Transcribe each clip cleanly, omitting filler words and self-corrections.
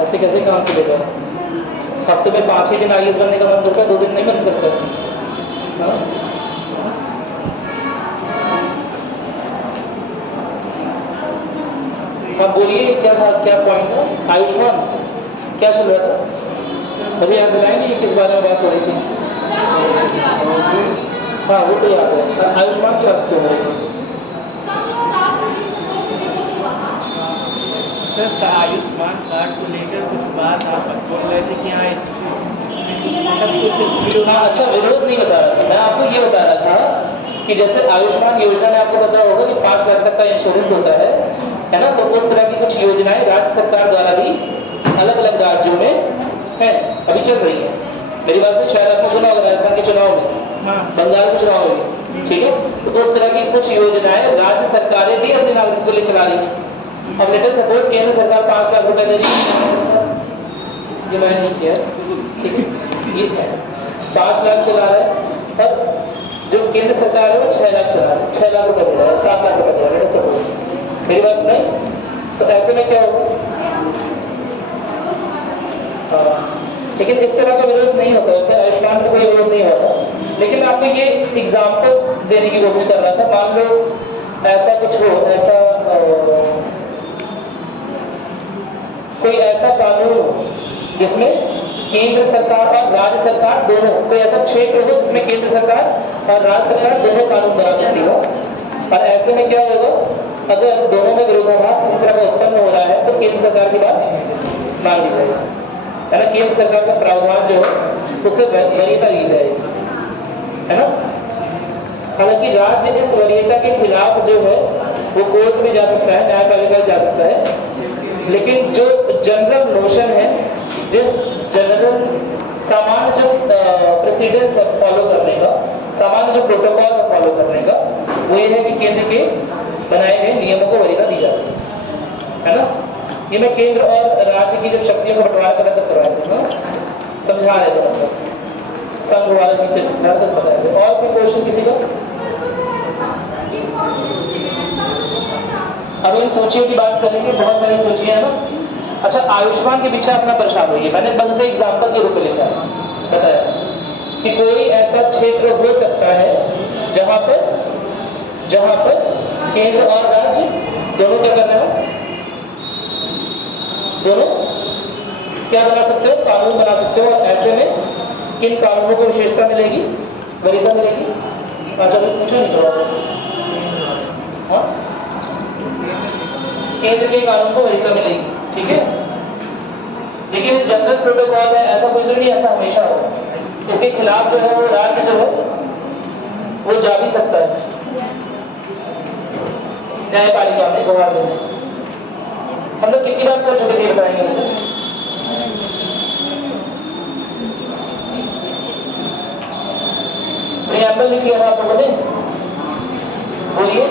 ऐसे कैसे काम चलेगा? हफ्ते में 5 ही दिन आईएएस बनने का मन करता है, 2 दिन नहीं मन करता। हाँ? आप बोलिए क्या था, क्या पॉइंट था? आयुष्मान क्या चल रहा था? मुझे याद दिलाएंगे किस बारे में बात हो रही थी? हाँ वो तो याद है। आयुष्मान की बात क्यों हो रही थी? सर आयुष्मान कार्ड को लेकर कुछ बात आप बोल रहे थे कि हाँ कुछ हाँ अच्छा, विरोध नहीं बता रहा था मैं, आपको ये बता रहा था कि जैसे आयुष्मान योजना में आपको पता होगा कि 5 लाख तक का इंश्योरेंस होता है ना? तो उस तरह की कुछ योजनाएं राज्य सरकार द्वारा भी अलग अलग राज्यों में है, अभी चल रही है। मेरी बात से शायद आपने सुना होगा राजस्थान के चुनाव में, बंगाल के चुनाव में, ठीक है? तो उस तरह की कुछ योजनाएं राज्य सरकारें भी अपने नागरिकों के लिए चला रही है। अब लेटर सपोज केंद्र सरकार 5 लाख रुपए दे रही है, ये मैंने नहीं किया, ठीक है? ये है 5 लाख चला रहा है, और जो केंद्र सरकार है वो 6 लाख चला रहा है, 6 लाख रुपए दे रहा है, 7 लाख रुपए दे रहा है, लेटर सपोज। मेरी बात नहीं? तो ऐसे में क्या होगा? लेकिन इस तरह का विरोध नहीं होता, वैसे आयुष्मान का कोई विरोध नहीं होता, लेकिन आपको ये एग्जाम्पल देने की कोशिश कर रहा था। मान लो ऐसा कुछ हो, ऐसा कोई ऐसा कानून हो जिसमें केंद्र सरकार और राज्य सरकार दोनों, कोई ऐसा क्षेत्र हो जिसमें केंद्र सरकार और राज्य सरकार दोनों कानून बना सकती हो, और ऐसे में क्या होगा? अगर दोनों में विरोधाभास किसी तरह का उत्पन्न हो रहा है तो केंद्र सरकार की बात मान ली जाएगी, है ना? केंद्र सरकार का प्रावधान जो है उससे वरीयता ली जाएगी, है ना? हालांकि राज्य इस वरीयता के खिलाफ जो है वो कोर्ट में जा सकता है, न्यायपालिका जा सकता है, लेकिन जो जनरल नोशन है, जिस जनरल सामान्य जो प्रेसिडेंस है फॉलो करने का, सामान्य जो प्रोटोकॉल है फॉलो करने का, वो ये है कि केंद्र के बनाए गए नियमों को वरीयता दी जाती है ना? ये मैं केंद्र और राज्य की जब शक्तियों का बंटवारा करना तब करवाया था, समझा रहे थे, मतलब संघ वाला चीज बताया थे। और कोई क्वेश्चन किसी का? अब इन सोचियों की बात करेंगे, बहुत सारी सोचियां है ना। अच्छा, आयुष्मान के पीछे अपना परेशान होइए, मैंने बस से एग्जाम्पल के रूप में लिखा है, बताया कि कोई ऐसा क्षेत्र हो सकता है जहां पर केंद्र और राज्य दोनों क्या कर रहे हो? दोनों क्या बना सकते हो? कानून बना सकते हो। और ऐसे में किन कानूनों को विशेषता मिलेगी, वरीयता मिलेगी? आज अभी पूछा नहीं करो, हाँ? केंद्र के कानून को वरीयता मिलेगी, ठीक है? लेकिन जनरल प्रोटोकॉल है, ऐसा कोई नहीं ऐसा हमेशा हो, इसके खिलाफ जो है वो राज्य जो है वो जा भी सकता है न्यायपालिका में गवाह देने। हम लोग कितनी बार कर चुके थे बताएंगे मुझे? प्रियम्बल लिखी है ना आप लोगों ने? बोलिए।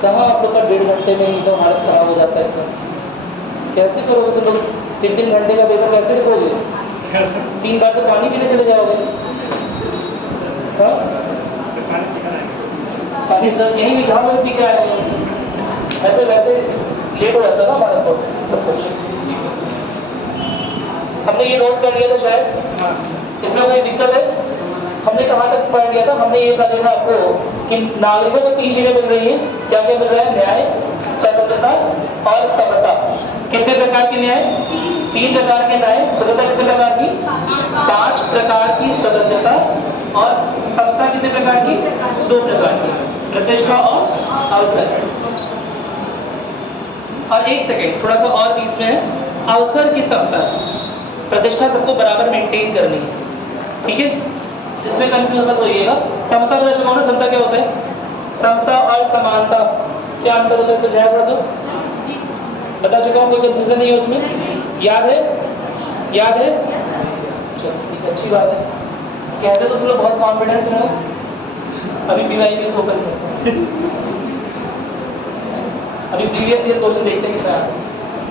कहाँ आप लोग का 1.5 घंटे में ही तो हालत खराब हो जाता है? कैसे करोगे तुम लोग? 3 घंटे का पेपर कैसे लिखोगे? 3 बार तो पानी पीने चले जाओगे, हाँ? पानी तो यहीं भी यहाँ पर पी के आए हैं, ऐसे वैसे लेट हो जाता ना हमारा तो सब कुछ। हमने ये नोट कर लिया था शायद, इसमें कोई दिक्कत है? हमने कहाँ तक पढ़ लिया था? हमने ये बता दिया आपको कि नागरिकों को 3 चीजें मिल रही हैं। क्या क्या मिल रहा है? न्याय, स्वतंत्रता और समता। कितने प्रकार के न्याय? 3 प्रकार के न्याय। स्वतंत्रता कितने प्रकार की? 5 प्रकार की स्वतंत्रता। और समता कितने प्रकार की? 2 प्रकार की, प्रतिष्ठा और अवसर। और एक सेकेंड, थोड़ा सा और बीच में है, अवसर की समता, प्रतिष्ठा सबको बराबर मेंटेन करनी है, ठीक है? इसमें कंफ्यूज मत होइएगा। समता बता चुका हूं ना, समता क्या होता है? समता और समानता क्या अंतर होता है, समझाया थोड़ा सा? बता चुका हूं, कोई कंफ्यूजन नहीं है उसमें? याद है? याद है? चलो ठीक, अच्छी बात है। कहते तो तुम लोग बहुत कॉन्फिडेंस में हो। अभी पीवाईपी ओपन करते हैं, अभी प्रीवियस ईयर क्वेश्चन देखते हैं कितना,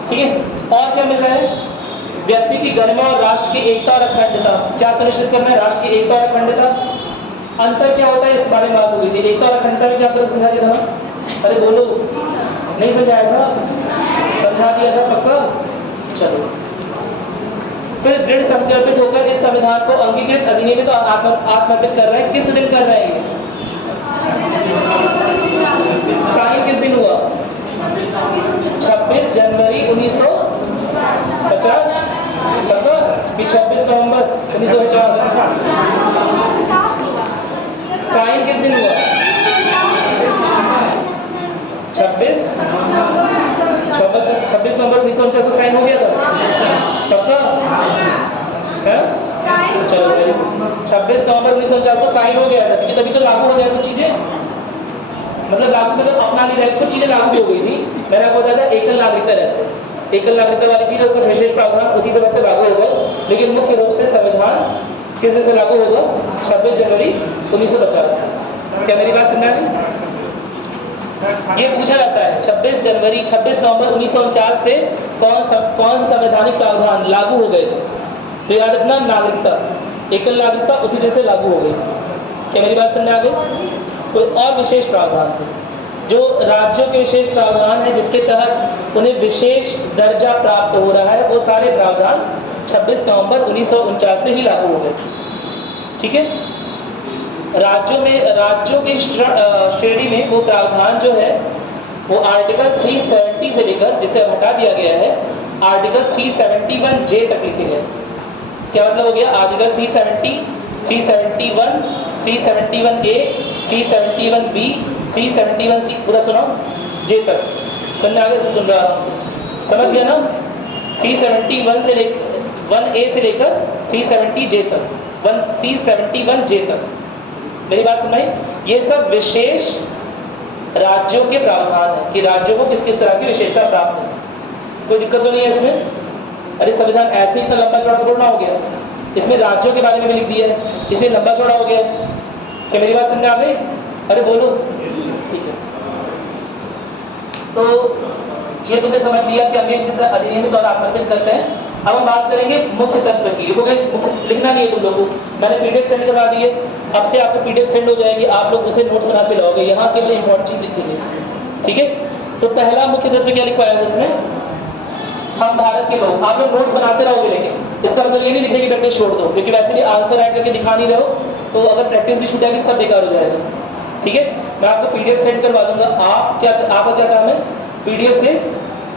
ठीक है? और क्या मिल रहा है? व्यक्ति की गरिमा और राष्ट्र की एकता और अखंडता। क्या सुनिश्चित करना है? राष्ट्र की एकता और अखंडता। अंतर क्या होता है इस बारे में बात हो गई थी। एकता और अखंडता में क्या अंतर समझा दिया था? अरे बोलो, नहीं समझाया था? समझा दिया था पक्का? चलो, फिर दृढ़ संकल्पित होकर इस संविधान को अंगीकृत अधिनियमित और आत्मर्पित कर रहे हैं। किस दिन कर रहे हैं ये? साइन किस दिन हुआ? 26 जनवरी 1950 कि 26 नवंबर 1950? साइन किस दिन हुआ? 26 नवंबर 1949 को साइन हो गया था पक्का? है? चलो, 26 नवंबर 1949 को साइन हो गया था, क्योंकि तभी तो लागू हो जाए कुछ चीजें। मतलब लागू मतलब अपना ली रहे, कुछ चीजें लागू हो गई थी। मैंने आपको बताया था एकल नागरिकता, जैसे एकल नागरिकता वाली चीज कुछ विशेष प्रावधान उसी समय से लागू होगा, लेकिन मुख्य रूप से संविधान किस दिन से लागू होगा? 26 जनवरी 1950। क्या मेरी बात समझ में? ये पूछा जाता है 26 नवंबर 1949 से कौन सा संवैधानिक प्रावधान लागू हो गए थे? तो याद रखना, नागरिकता, एकल नागरिकता उसी दिन से लागू हो गई। क्या मेरी बात समझ में आ गई? कोई और विशेष प्रावधान थे जो राज्यों के विशेष प्रावधान है, जिसके तहत उन्हें विशेष दर्जा प्राप्त हो रहा है, वो सारे प्रावधान 26 नवंबर 1949 से ही लागू हो गए। ठीक है, राज्यों की श्रेणी में वो प्रावधान जो है वो आर्टिकल 370 से लेकर, जिसे हटा दिया गया है, आर्टिकल 371J तक लिखे गए। क्या मतलब हो गया? आर्टिकल 370, 371, 371A, 371B, 371C, पूरा सुनो J तक। सुनने आगे से सुन रहा हूँ, समझ गया ना? 371 से लेकर 1A से लेकर 370J तक, 371J तक। मेरी बात सुनाई? ये सब विशेष राज्यों के प्रावधान है कि राज्यों को किस किस तरह की विशेषता प्राप्त है। कोई दिक्कत तो नहीं है इसमें? अरे संविधान ऐसे ही इतना लंबा चौड़ा थोड़ा ना हो गया, इसमें राज्यों के बारे में भी लिख दिया है, इसे लंबा चौड़ा हो गया। क्या मेरी बात समझ आ गई? अरे बोलो। ठीक है, तो ये तुमने समझ लिया कि अंगीकृत अधिनियमित और आत्मर्पित करते हैं। अब हम बात करेंगे मुख्य तत्व की। लिखोगे? लिखना नहीं है तुम लोगों को, मैंने पीडीएफ सेंड करवा दी है, अब से आपको पीडीएफ सेंड हो जाएगी, आप लोग उसे नोट्स बना के लाओगे। यहाँ केवल इंपॉर्टेंट चीज लिखेंगे, ठीक है? तो पहला मुख्य तत्व क्या लिखवाया है उसमें? हम भारत के लोग। आप लोग नोट्स बनाते रहोगे, लेकिन इसका मतलब ये नहीं लिखे कि प्रैक्टिस छोड़ दो, क्योंकि वैसे भी आंसर राइट करके दिखा नहीं रहे हो, तो अगर प्रैक्टिस भी छूट जाएगी सब बेकार हो जाएगा। ठीक है, मैं आपको पीडीएफ सेंड करवा दूंगा। आपका क्या काम है? पीडीएफ से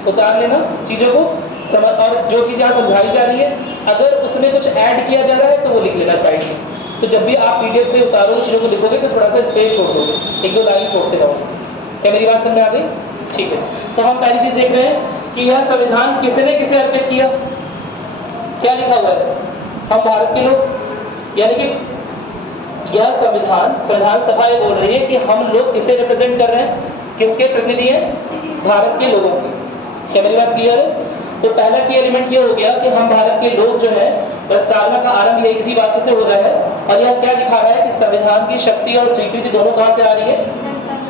उतार लेना चीजों को, समझ, और जो चीज़ यहाँ समझाई जा रही है अगर उसमें कुछ ऐड किया जा रहा है तो वो लिख लेना साइड में। तो जब भी आप पीडीएफ से उतारोगे चीज़ों को लिखोगे तो थोड़ा सा स्पेस छोड़ दोगे, एक दो लाइन छोड़ते रहोगे। क्या मेरी बात समझ में आ गई? ठीक है, तो हम पहली चीज़ देख रहे हैं कि यह संविधान किसने किसे अर्पित किया। क्या लिखा हुआ है? हम भारत के लोग, यानी कि यह संविधान सभा ये बोल रही है कि हम लोग किसे रिप्रेजेंट कर रहे हैं, किसके प्रतिनिधि हैं? भारत के लोगों की। क्या मेरी बात क्लियर है? तो पहला की एलिमेंट ये हो गया कि हम भारत के लोग जो है, प्रस्तावना का आरंभ ये इसी बात से हो रहा है, और यह क्या दिखा रहा है कि संविधान की शक्ति और स्वीकृति दोनों कहां से आ रही है?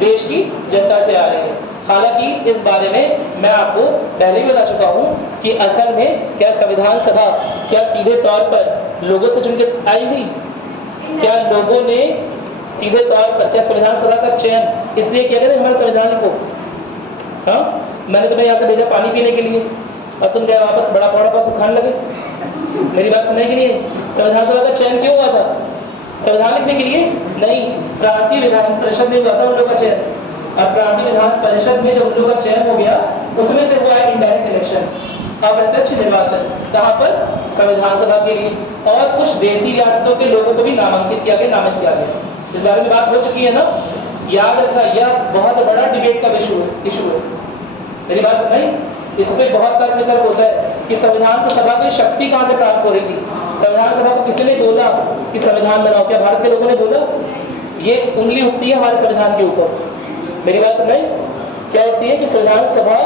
देश की जनता से आ रही है। हालांकि इस बारे में मैं आपको पहले ही बता चुका हूं कि असल में क्या संविधान सभा क्या सीधे तौर पर लोगों से चुनकर आई थी? क्या लोगों ने सीधे तौर पर क्या संविधान सभा का चयन इसलिए किया गया हमारे संविधान को? हाँ, मैंने तुम्हें यहाँ से भेजा पानी पीने के लिए और तुम गए वहाँ पर बड़ा पौड़ा पास खाने लगे। मेरी बात सुनने के लिए संविधान सभा का चयन क्यों हुआ था? संविधान लिखने के लिए नहीं, प्रांतीय विधान परिषद में हुआ था उन लोगों का चयन, और प्रांतीय विधान परिषद में जब उन लोगों का चयन हो गया उसमें से हुआ है इनडायरेक्ट इलेक्शन, अप्रत्यक्ष निर्वाचन। कहाँ पर? संविधान सभा के लिए। और कुछ देशी रियासतों के लोगों को भी नामांकित किया गया, नामित किया गया। इस बारे में बात हो चुकी है ना? याद रखना, यह बहुत बड़ा डिबेट का इशू है। मेरी बात समझ? इस पर बहुत तर्क वितर्क होता है कि संविधान को सभा की शक्ति कहाँ से प्राप्त हो रही थी, संविधान सभा को किसने बोला कि संविधान बनाओ? क्या भारत के लोगों ने बोला? ये उंगली उठती है हमारे संविधान के ऊपर। मेरी बात समझ? क्या होती है कि संविधान सभा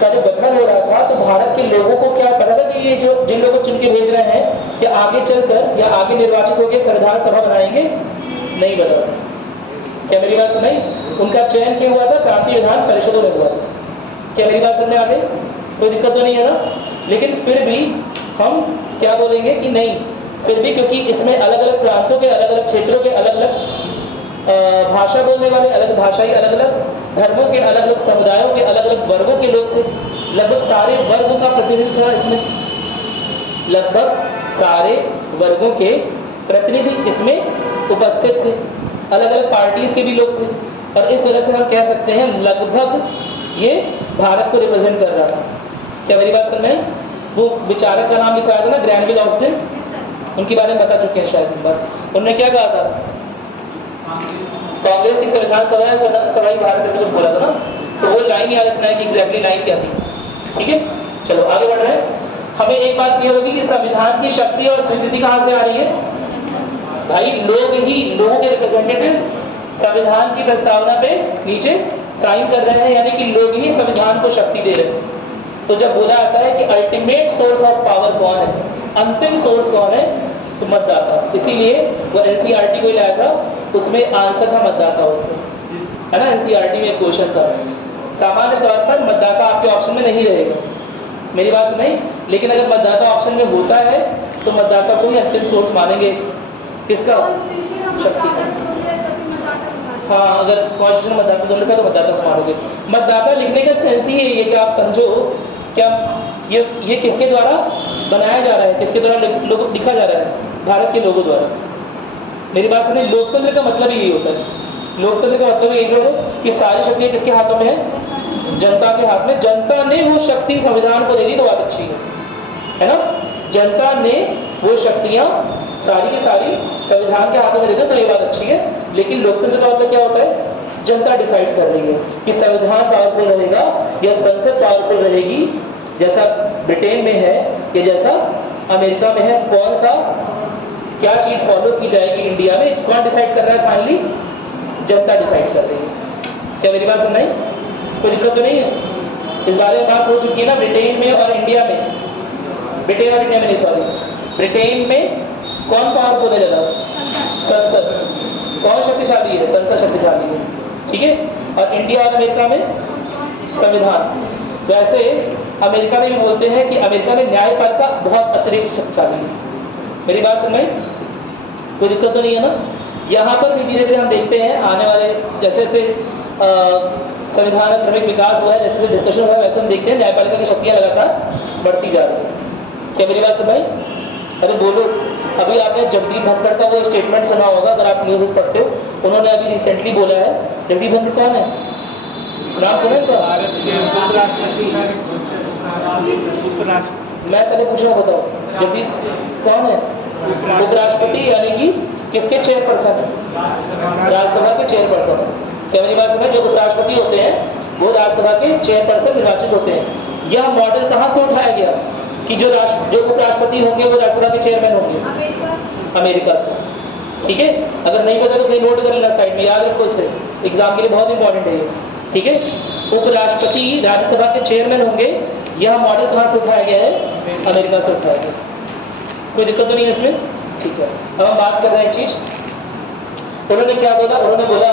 का जो गठन हो रहा था तो भारत के लोगों को क्या पता था कि ये जो जिन लोगों को चुन के भेज रहे हैं कि आगे चलकर या आगे निर्वाचित होकर संविधान सभा बनाएंगे? नहीं बना। क्या मेरी बात समझ? उनका चयन क्यों हुआ था? प्रांतीय विधान परिषदों में हुआ था। क्या मेरी बात समझ में आ गई? कोई दिक्कत तो नहीं है ना? लेकिन फिर भी हम क्या बोलेंगे कि नहीं, फिर भी क्योंकि इसमें अलग अलग प्रांतों के, अलग अलग क्षेत्रों के, अलग अलग भाषा बोलने वाले, अलग भाषाई, अलग अलग धर्मों के, अलग अलग समुदायों के, अलग अलग वर्गों के लोग थे। लगभग सारे वर्गों का प्रतिनिधित्व था इसमें, लगभग सारे वर्गों के प्रतिनिधि इसमें उपस्थित थे, अलग अलग पार्टीज के भी लोग थे, और इस वजह से हम कह सकते हैं लगभग ये भारत को रिप्रेजेंट कर रहा था। क्या मेरी बात समझ में? वो विचारक का नाम लिखवाया था ना, ग्रैनविल ऑस्टिन, उनके बारे में बता चुके हैं शायद एक बार। उन्होंने क्या कहा था? कांग्रेस की संविधान सभा है, सभा भारत ऐसे कुछ बोला था ना, तो वो लाइन याद रखना है कि एग्जैक्टली लाइन क्या थी। ठीक है, चलो आगे बढ़ रहे हैं। हमें एक बात क्लियर होगी कि संविधान की शक्ति और स्वीकृति कहां से आ रही है? भाई लोग ही, लोगों के रिप्रेजेंटेटिव संविधान की प्रस्तावना पे नीचे साइन कर रहे हैं, यानी कि लोग ही संविधान को शक्ति दे रहे हैं। तो जब बोला जाता है कि अल्टीमेट सोर्स ऑफ पावर कौन है, अंतिम सोर्स कौन है, तो मतदाता। इसीलिए वो एनसीईआरटी को लाया था, उसमें आंसर था मतदाता उसमें, है ना। एनसीईआरटी में एक क्वेश्चन था। सामान्य तौर पर मतदाता आपके ऑप्शन में नहीं रहेगा, मेरी बात सुनाई, लेकिन अगर मतदाता ऑप्शन में होता है तो मतदाता को ही अंतिम सोर्स मानेंगे। किसका? शक्ति का। हाँ, अगर कॉन्स्टिट्यूशन मतदाता दोनों लिखा तो मतदाता को मानोगे। मतदाता लिखने का सेंस ही ये कि आप समझो क्या ये किसके द्वारा बनाया जा रहा है, किसके द्वारा लोगो लिखा जा रहा है? भारत के लोगों द्वारा। मेरी बात सुनिए, लोकतंत्र का मतलब ही यही होता है। लोकतंत्र का मतलब यही है कि सारी शक्तियाँ किसके हाथों में है? जनता के हाथ में। जनता ने वो शक्ति संविधान को दे दी तो बात अच्छी है ना। जनता ने वो शक्तियाँ सारी की सारी संविधान के हाथों में दे दी तो ये बात अच्छी है। लेकिन लोकतंत्र का मतलब क्या होता है? जनता डिसाइड कर रही है कि संविधान पावरफुल रहेगा या संसद पावरफुल रहेगी, जैसा ब्रिटेन में है या जैसा अमेरिका में है। कौन सा क्या चीज फॉलो की जाएगी इंडिया में, कौन डिसाइड कर रहा है? फाइनली जनता डिसाइड कर रही है। क्या मेरी बात सुन रही? कोई दिक्कत तो नहीं है? इस बारे में बात हो चुकी है ना, ब्रिटेन में और इंडिया में। ब्रिटेन और इंडिया में नहीं, सॉरी, ब्रिटेन में कौन पावरफुल है ज़्यादा? संसद। कौन शक्तिशाली है? संसद शक्तिशाली है। ठीक है, और इंडिया और अमेरिका में संविधान। वैसे अमेरिका में भी बोलते हैं कि अमेरिका में न्यायपालिका बहुत अतिरिक्त शक्तिशाली है। मेरी बात सुन रहे? कोई दिक्कत तो नहीं है ना? यहाँ पर भी धीरे धीरे हम देखते हैं आने वाले जैसे जैसे संविधान में क्रमिक विकास हुआ है, जैसे जैसे डिस्कशन हुआ है, वैसे हम देखते हैं न्यायपालिका की शक्तियाँ लगातार बढ़ती जा रही है। क्या मेरी बात सुन रहे? अरे बोलो। अभी आपने जगदीप धनखड़ का वो स्टेटमेंट सुना होगा, अगर आप न्यूज़ पढ़ते हो। उन्होंने अभी रिसेंटली बोला है, जगदीप धनखड़ कौन है? नाम सुने तो? भारत के उपराष्ट्रपति। मैं पहले पूछ रहा हूँ, बताओ जगदीप कौन है? उपराष्ट्रपति, यानी कि किसके चेयरपर्सन है? राज्यसभा के चेयरपर्सन है। क्या मेरी बात सुने? जो उपराष्ट्रपति होते हैं वो राज्यसभा के चेयरपर्सन निर्वाचित होते हैं। यह मॉडल कहाँ से उठाया गया कि जो उपराष्ट्रपति होंगे वो राज्यसभा के चेयरमैन होंगे? अमेरिका से। ठीक है, अगर नहीं पता तो सही नोट कर लेना साइड में, याद रखो इसे, एग्जाम के लिए बहुत इंपॉर्टेंट है ये। ठीक है, उपराष्ट्रपति राज्यसभा के चेयरमैन होंगे। यह मॉडल कहाँ से उठाया गया है? अमेरिका से उठाया गया। कोई दिक्कत तो नहीं है इसमें? ठीक है, अब हम बात कर रहे हैं एक चीज। उन्होंने क्या बोला? उन्होंने बोला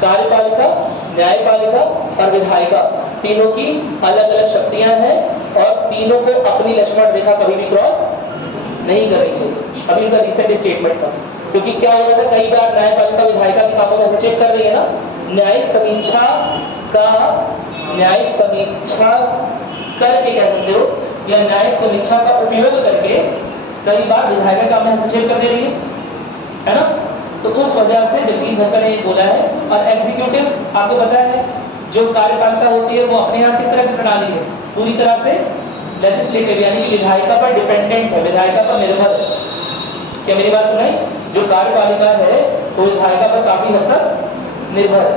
कार्यपालिका, न्यायपालिका और विधायिका तीनों की अलग अलग शक्तियां हैं और तीनों को अपनी लक्ष्मण रेखा कभी भी क्रॉस नहीं करनी चाहिए। अभी इनका रिसेंट स्टेटमेंट था, क्योंकि क्या हो रहा था, कई बार न्यायपालिका विधायिका के कामों में हस्तक्षेप कर रही है ना, न्यायिक समीक्षा करके कह सकते हो, या न्यायिक समीक्षा का उपयोग करके कई बार विधायिका काम में हस्तक्षेप कर दे रही है ना। तो उस वजह से जगदीप धनखड़ ने बोला है। और एग्जीक्यूटिव आपको पता है, जो कार्यपालिका होती है वो अपने यहाँ किस तरह की प्रणाली है? पूरी तरह से लेजिस्लेटिव, यानी कि विधायिका पर डिपेंडेंट है, विधायिका पर निर्भर है। क्या मेरी बात सुनाई? जो कार्यपालिका है वो विधायिका पर काफी हद तक निर्भर है।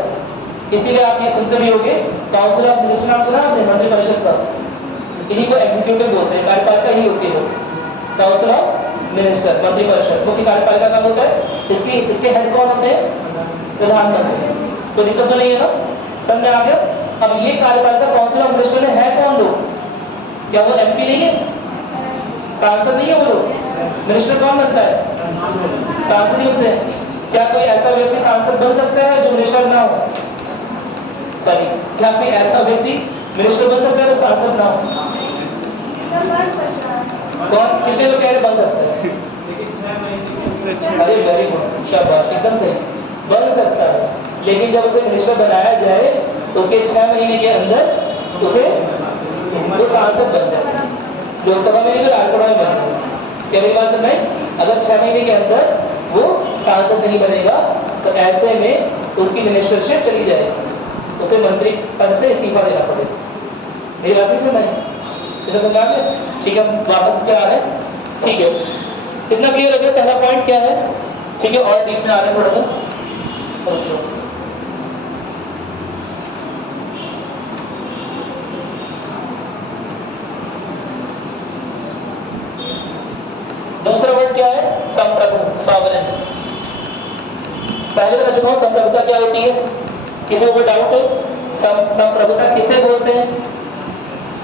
इसीलिए आप ये सुनते भी होंगे, काउंसिल ऑफ मिनिस्टर नाम सुना आपने? मंत्रिपरिषद का, इन्हीं को एग्जीक्यूटिव बोलते हैं, कार्यपालिका ही होती है काउंसिल ऑफ मिनिस्टर, मंत्रिपरिषद। वो की कार्यपालिका का होता है। इसके हेड कौन होते हैं? प्रधानमंत्री। कोई दिक्कत तो नहीं है ना? समझ में आ गया? अब ये कार्यपालिका काउंसिल ऑफ मिनिस्टर में है कौन लोग? क्या वो एमपी नहीं है? सांसद नहीं है वो लोग? मिनिस्टर कौन बनता है? सांसद ही होते हैं। क्या कोई ऐसा व्यक्ति सांसद बन सकता है जो मिनिस्टर ना हो? सॉरी, क्या कोई ऐसा व्यक्ति मिनिस्टर बन सकता है जो सांसद ना हो? कौन कितने लोग कह रहे बन सकता है? लेकिन 6 महीने से अरे वेरी गुड, शाबाश, एकदम सही, बन सकता है। लेकिन जब उसे मिनिस्टर बनाया जाए तो उसके 6 महीने के अंदर उसे वो सांसद बन जाए, लोकसभा में नहीं तो राज्यसभा में बन जाए। क्या मेरी बात समझ में? अगर 6 महीने के अंदर वो सांसद नहीं बनेगा तो ऐसे में उसकी मिनिस्टरशिप चली जाएगी, उसे मंत्री पद से इस्तीफा देना पड़ेगा। मेरी बात नहीं समझ? इतना समझा के ठीक है, हम वापस पे आ रहे हैं। ठीक है, इतना क्लियर हो गया? पहला पॉइंट क्या है? ठीक है, और डीप में आ रहे हैं थोड़ा सा। दूसरा वर्ड क्या है? संप्रभु, सॉवरेन। पहले बता चुका हूं संप्रभुता क्या होती है, किसी को डाउट है? संप्रभुता किसे बोलते हैं?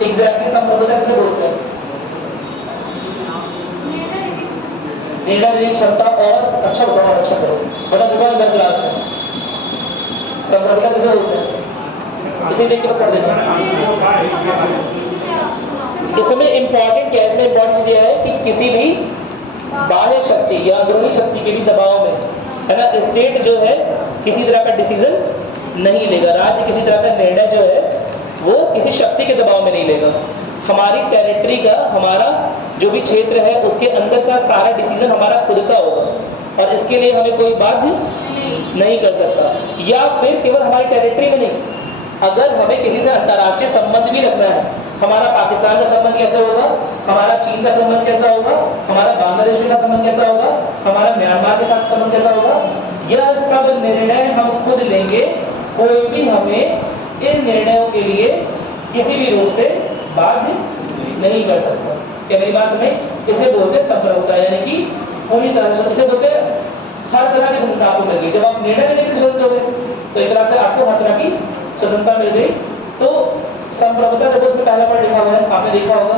एग्जैक्टली संप्रभुता किसे बोलते हैं? निर्णय लेने की क्षमता। और अच्छा बताओ, अच्छा करो, बता चुका हूं इधर क्लास में। संप्रभुता किसे बोलते हैं? इसे देख के कर देना। इसमें इंपॉर्टेंट क्या है? इसमें इंपॉर्टेंट चीज यह है कि किसी भी बाह्य शक्ति या अंदरूनी शक्ति के भी दबाव में, है ना, स्टेट जो है किसी तरह का डिसीजन नहीं लेगा, राज्य किसी तरह का निर्णय जो है वो किसी शक्ति के दबाव में नहीं लेगा। हमारी टेरिटरी का, हमारा जो भी क्षेत्र है उसके अंदर का सारा डिसीजन हमारा खुद का होगा और इसके लिए हमें कोई बाध्य नहीं कर सकता। या फिर केवल हमारी टेरिटरी में नहीं, अगर हमें किसी से अंतर्राष्ट्रीय संबंध भी रखना है, हमारा पाकिस्तान का संबंध कैसे होगा, हमारा चीन का संबंध कैसा होगा, हमारा बांग्लादेश के साथ संबंध कैसा होगा, हमारा म्यांमार के साथ संबंध कैसा होगा, यह सब निर्णय हम खुद लेंगे। कोई भी हमें इन निर्णयों के लिए किसी भी रूप से बाध्य नहीं कर सकता। क्या मेरी बात समझ? इसे बोलते हैं संप्रभुता, यानी कि पूरी तरह से इसे बोलते हैं हर तरह की स्वतंत्रता आपको मिल गई। जब आप निर्णय लेने की स्वतंत्र हो गए तो एक तरह से आपको हर तरह की स्वतंत्रता मिल गई। तो संप्रभुता जब उसमें पहला वर्ड लिखा हुआ है, आपने देखा होगा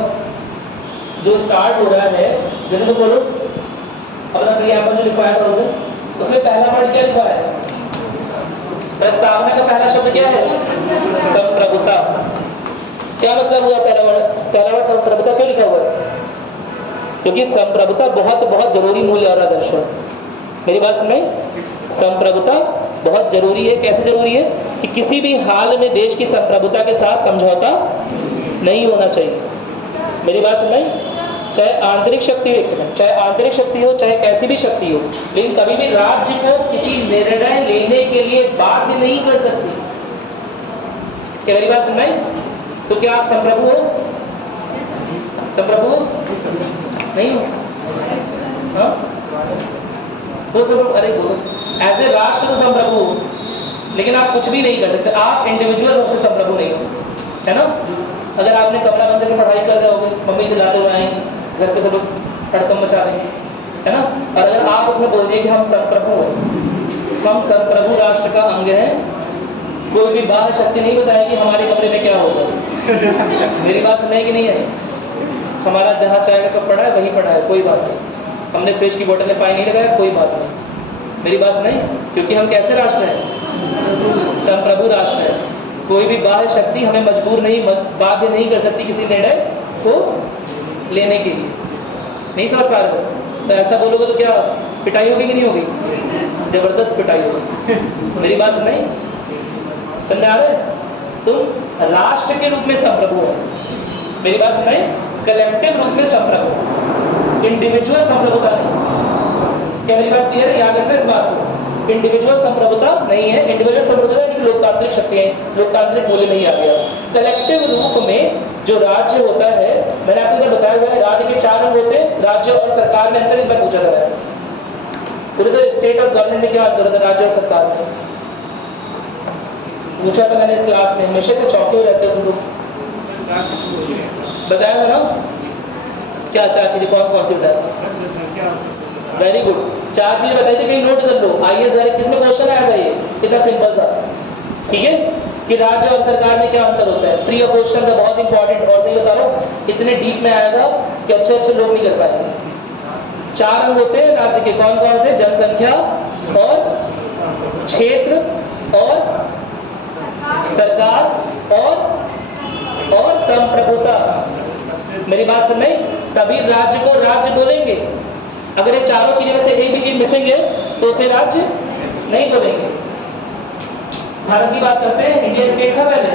जो स्टार्ट हो रहा है, जल्दी से बोलो अपना क्रियापद जो लिखवाया था उसमें पहला वर्ड क्या लिखा है? प्रस्तावना का पहला शब्द क्या है? संप्रभुता। क्या मतलब हुआ पहला वर्ड? पहला वर्ड संप्रभुता क्यों लिखा हुआ है? क्योंकि संप्रभुता बहुत बहुत जरूरी मूल्य और आदर्श है। मेरी बात समझ? संप्रभुता बहुत जरूरी है। कैसे जरूरी है? कि किसी भी हाल में देश की संप्रभुता के साथ समझौता नहीं होना चाहिए। मेरी बात समझ? चाहे आंतरिक शक्ति हो, एक सेकंड, चाहे आंतरिक शक्ति हो, चाहे कैसी भी शक्ति हो, लेकिन कभी भी राज्य को किसी निर्णय लेने के लिए बाध्य नहीं कर सकती। क्या मेरी बात समझ? तो क्या आप संप्रभु हो? संप्रभु हो? नहीं हो? हाँ? वो संप्रभु, अरे बोलो, ऐसे राष्ट्र को संप्रभु हो, लेकिन आप कुछ भी नहीं कर सकते। आप इंडिविजुअल रूप से संप्रभु नहीं हो, है ना? अगर आपने कमला बंद करके पढ़ाई कर रहे होगे, मम्मी चिल्लाते हुए आएंगे, घर पे सब लोग हड़कंप मचा देंगे, है ना? और अगर आप उसमें बोल दिए कि हम संप्रभु हैं, हम संप्रभु राष्ट्र का अंग हैं, कोई भी बाहर शक्ति नहीं बताएगी हमारे कमरे में क्या होगा। मेरी बात समझ कि नहीं है? हमारा जहाँ चाय का कप पड़ा है वहीं पड़ा है, कोई बात नहीं। हमने फ्रिज की बोतल में पानी नहीं लगाया, कोई बात नहीं। मेरी बात नहीं, क्योंकि हम कैसे राष्ट्र हैं? संप्रभु राष्ट्र है। कोई भी बाह्य शक्ति हमें मजबूर नहीं, बाध्य नहीं कर सकती किसी निर्णय को लेने के लिए। नहीं समझ पा रहे हो? तो ऐसा बोलोगे तो क्या पिटाई होगी कि नहीं होगी? जबरदस्त पिटाई होगी। मेरी बात नहीं समझ आ रहा है? तुम राष्ट्र के रूप में संप्रभु हो। मेरी बात सुनाई? कलेक्टिव रूप में संप्रभु, इंडिविजुअल संप्रभुता नहीं। क्या मेरी बात क्लियर है? याद रखना इस बात को। इंडिविजुअल संप्रभुता नहीं है। इंडिविजुअल संप्रभुता यानी कि लोकतांत्रिक शक्तियां, लोकतांत्रिक मूल्य नहीं आ गया। कलेक्टिव रूप में जो राज्य होता है, मैंने आपको इधर बताया हुआ है, राज्य के 4 अंग होते हैं। राज्य और सरकार में अंतर इस बार पूछा गया है। उधर स्टेट और गवर्नमेंट में क्या अंतर होता है? राज्य और सरकार में पूछा था मैंने इस क्लास में। हमेशा तो चौंके रहते हो तुम। बताया था ना? क्या 4 चीजें? कौन सी बताया? वेरी गुड, 4 चीजें बताई थी, कहीं नोट कर लो। आइए जरा, किसमें क्वेश्चन आया था ये? कितना सिंपल था, ठीक है? कि राज्य और सरकार में क्या अंतर होता है। प्री क्वेश्चन था, बहुत इंपॉर्टेंट। और सही बता रहा हूं, इतने डीप में आया था कि अच्छे लोग नहीं कर पाएंगे। 4 अंग होते हैं राज्य के। कौन कौन से? जनसंख्या और क्षेत्र और सरकार और संप्रभुता। मेरी बात समझ? तभी राज्य को राज्य बोलेंगे। अगर ये चारों चीजें में से एक भी चीज मिसिंग है तो उसे राज्य नहीं बोलेंगे। भारत की बात करते हैं, इंडिया स्टेट था पहले,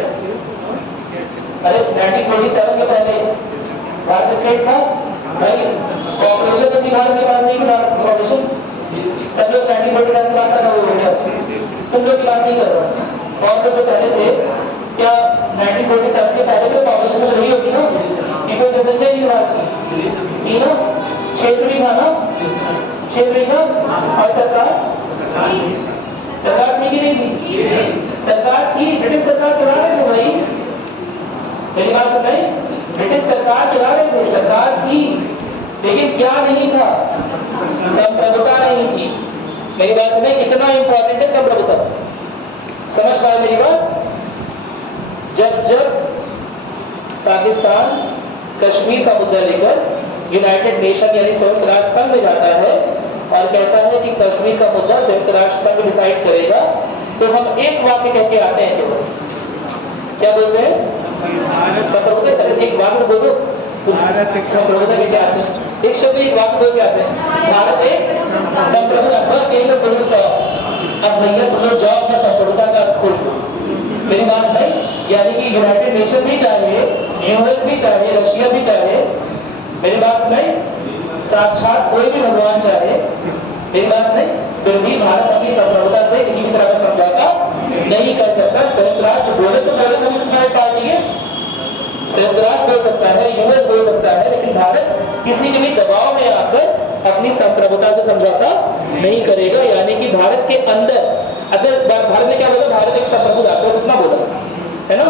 अरे 1947 के पहले भारत स्टेट था भाई। कॉर्पोरेशन तो थी भारत के पास, नहीं थी भारत कॉर्पोरेशन। सब लोग 1947 की बात कर रहे हो, सब लोग की बात नहीं कर रहा। और जो पहले थे, क्या 1947 के पहले तो कॉर्पोरेशन तो नहीं होती ना, कोई जनसंख्या नहीं भारत की ना, क्षेत्र भी था ना, क्षेत्र भी था। और सरकार थी कि नहीं थी? सरकार थी, ब्रिटिश सरकार चला रहे थे भाई, मेरी बात सुनाई, ब्रिटिश सरकार चला रहे थे, सरकार थी, लेकिन क्या नहीं था? संप्रभुता नहीं थी। मेरी बात सुनाई, कितना इंपॉर्टेंट है संप्रभुता, समझ पाए मेरी बात? जब पाकिस्तान कश्मीर का मुद्दा लेकर यूनाइटेड नेशन यानी संयुक्त राष्ट्र संघ में जाता है और कहता है कि कश्मीर का मुद्दा संयुक्त राष्ट्र संघ डिसाइड करेगा, तो हम एक वाक्य कह के आते हैं केवल, क्या बोलते हैं? संप्रभुता। एक वाक्य बोलो, भारत एक संप्रभुता कहते आते हैं, एक शब्द एक वाक्य बोल के आते हैं, भारत एक संप्रभुता, बस यही तो फुल स्टॉप। अब भैया तुम लोग जाओ अपना संप्रभुता का खोल, मेरी बात नहीं, यानी कि यूनाइटेड नेशन भी चाहिए, यूएस भी चाहिए, रशिया भी चाहिए, मेरी बात नहीं, साक्षात कोई भी भगवान चाहे, मेरी बात नहीं, फिर भी भारत अपनी संप्रभुता से किसी भी तरह का समझौता नहीं कर सकता। संयुक्त राष्ट्र बोले तो बोले कभी तुम्हारे पार्टी है, संयुक्त राष्ट्र बोल सकता है, यूएस बोल सकता है, लेकिन भारत किसी के भी दबाव में आकर अपनी संप्रभुता से समझौता नहीं करेगा। यानी कि भारत के अंदर, अच्छा भारत ने क्या बोला? भारत एक संप्रभु राष्ट्र है, इतना बोला है ना।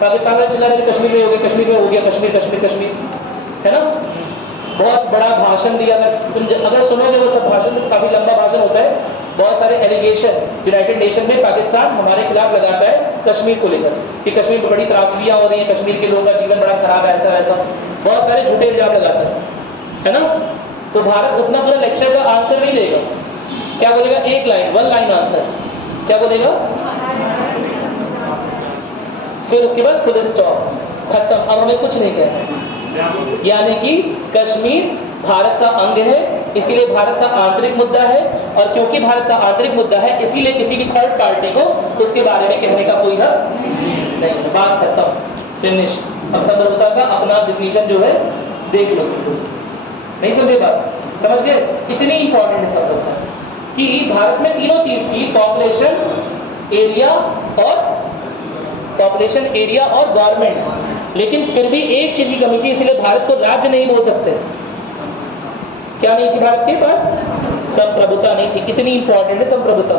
पाकिस्तान में चला रहे कश्मीर में हो गया, कश्मीर में हो गया, कश्मीर कश्मीर कश्मीर, है ना। बहुत बड़ा भाषण दिया, तुम अगर सुनोगे वो सब भाषण, काफी लंबा भाषण होता है, बहुत सारे एलिगेशन यूनाइटेड नेशन में पाकिस्तान हमारे खिलाफ लगाता है कश्मीर को लेकर, कि कश्मीर में बड़ी त्रासदियां हो रही हैं, कश्मीर के लोगों का जीवन बड़ा खराब है, ऐसा ऐसा बहुत सारे झूठे इल्जाम लगाता है ना। तो भारत उतना पूरा लेक्चर का आंसर नहीं देगा, क्या बोलेगा? एक लाइन, वन लाइन आंसर, क्या बोलेगा? फिर उसके बाद फुल स्टॉप, खत्म, अब हमें कुछ नहीं कहना है। यानी कि कश्मीर भारत का अंग है, इसीलिए भारत का आंतरिक मुद्दा है, और क्योंकि भारत का आंतरिक मुद्दा है इसीलिए किसी भी थर्ड पार्टी को उसके बारे में कहने का कोई हक नहीं। बात खत्म, फिनिश। अब संप्रभुता का अपना डिफिनीशन जो है देख लो, नहीं समझे बात? समझ गए? इतनी इंपॉर्टेंट है संप्रभुता कि भारत में तीनों चीज थी, पॉपुलेशन एरिया और गवर्नमेंट, लेकिन फिर भी एक चीज की कमी थी, इसलिए भारत को राज्य नहीं बोल सकते। क्या नहीं थी भारत के पास? संप्रभुता नहीं थी। कितनी इंपॉर्टेंट है संप्रभुता,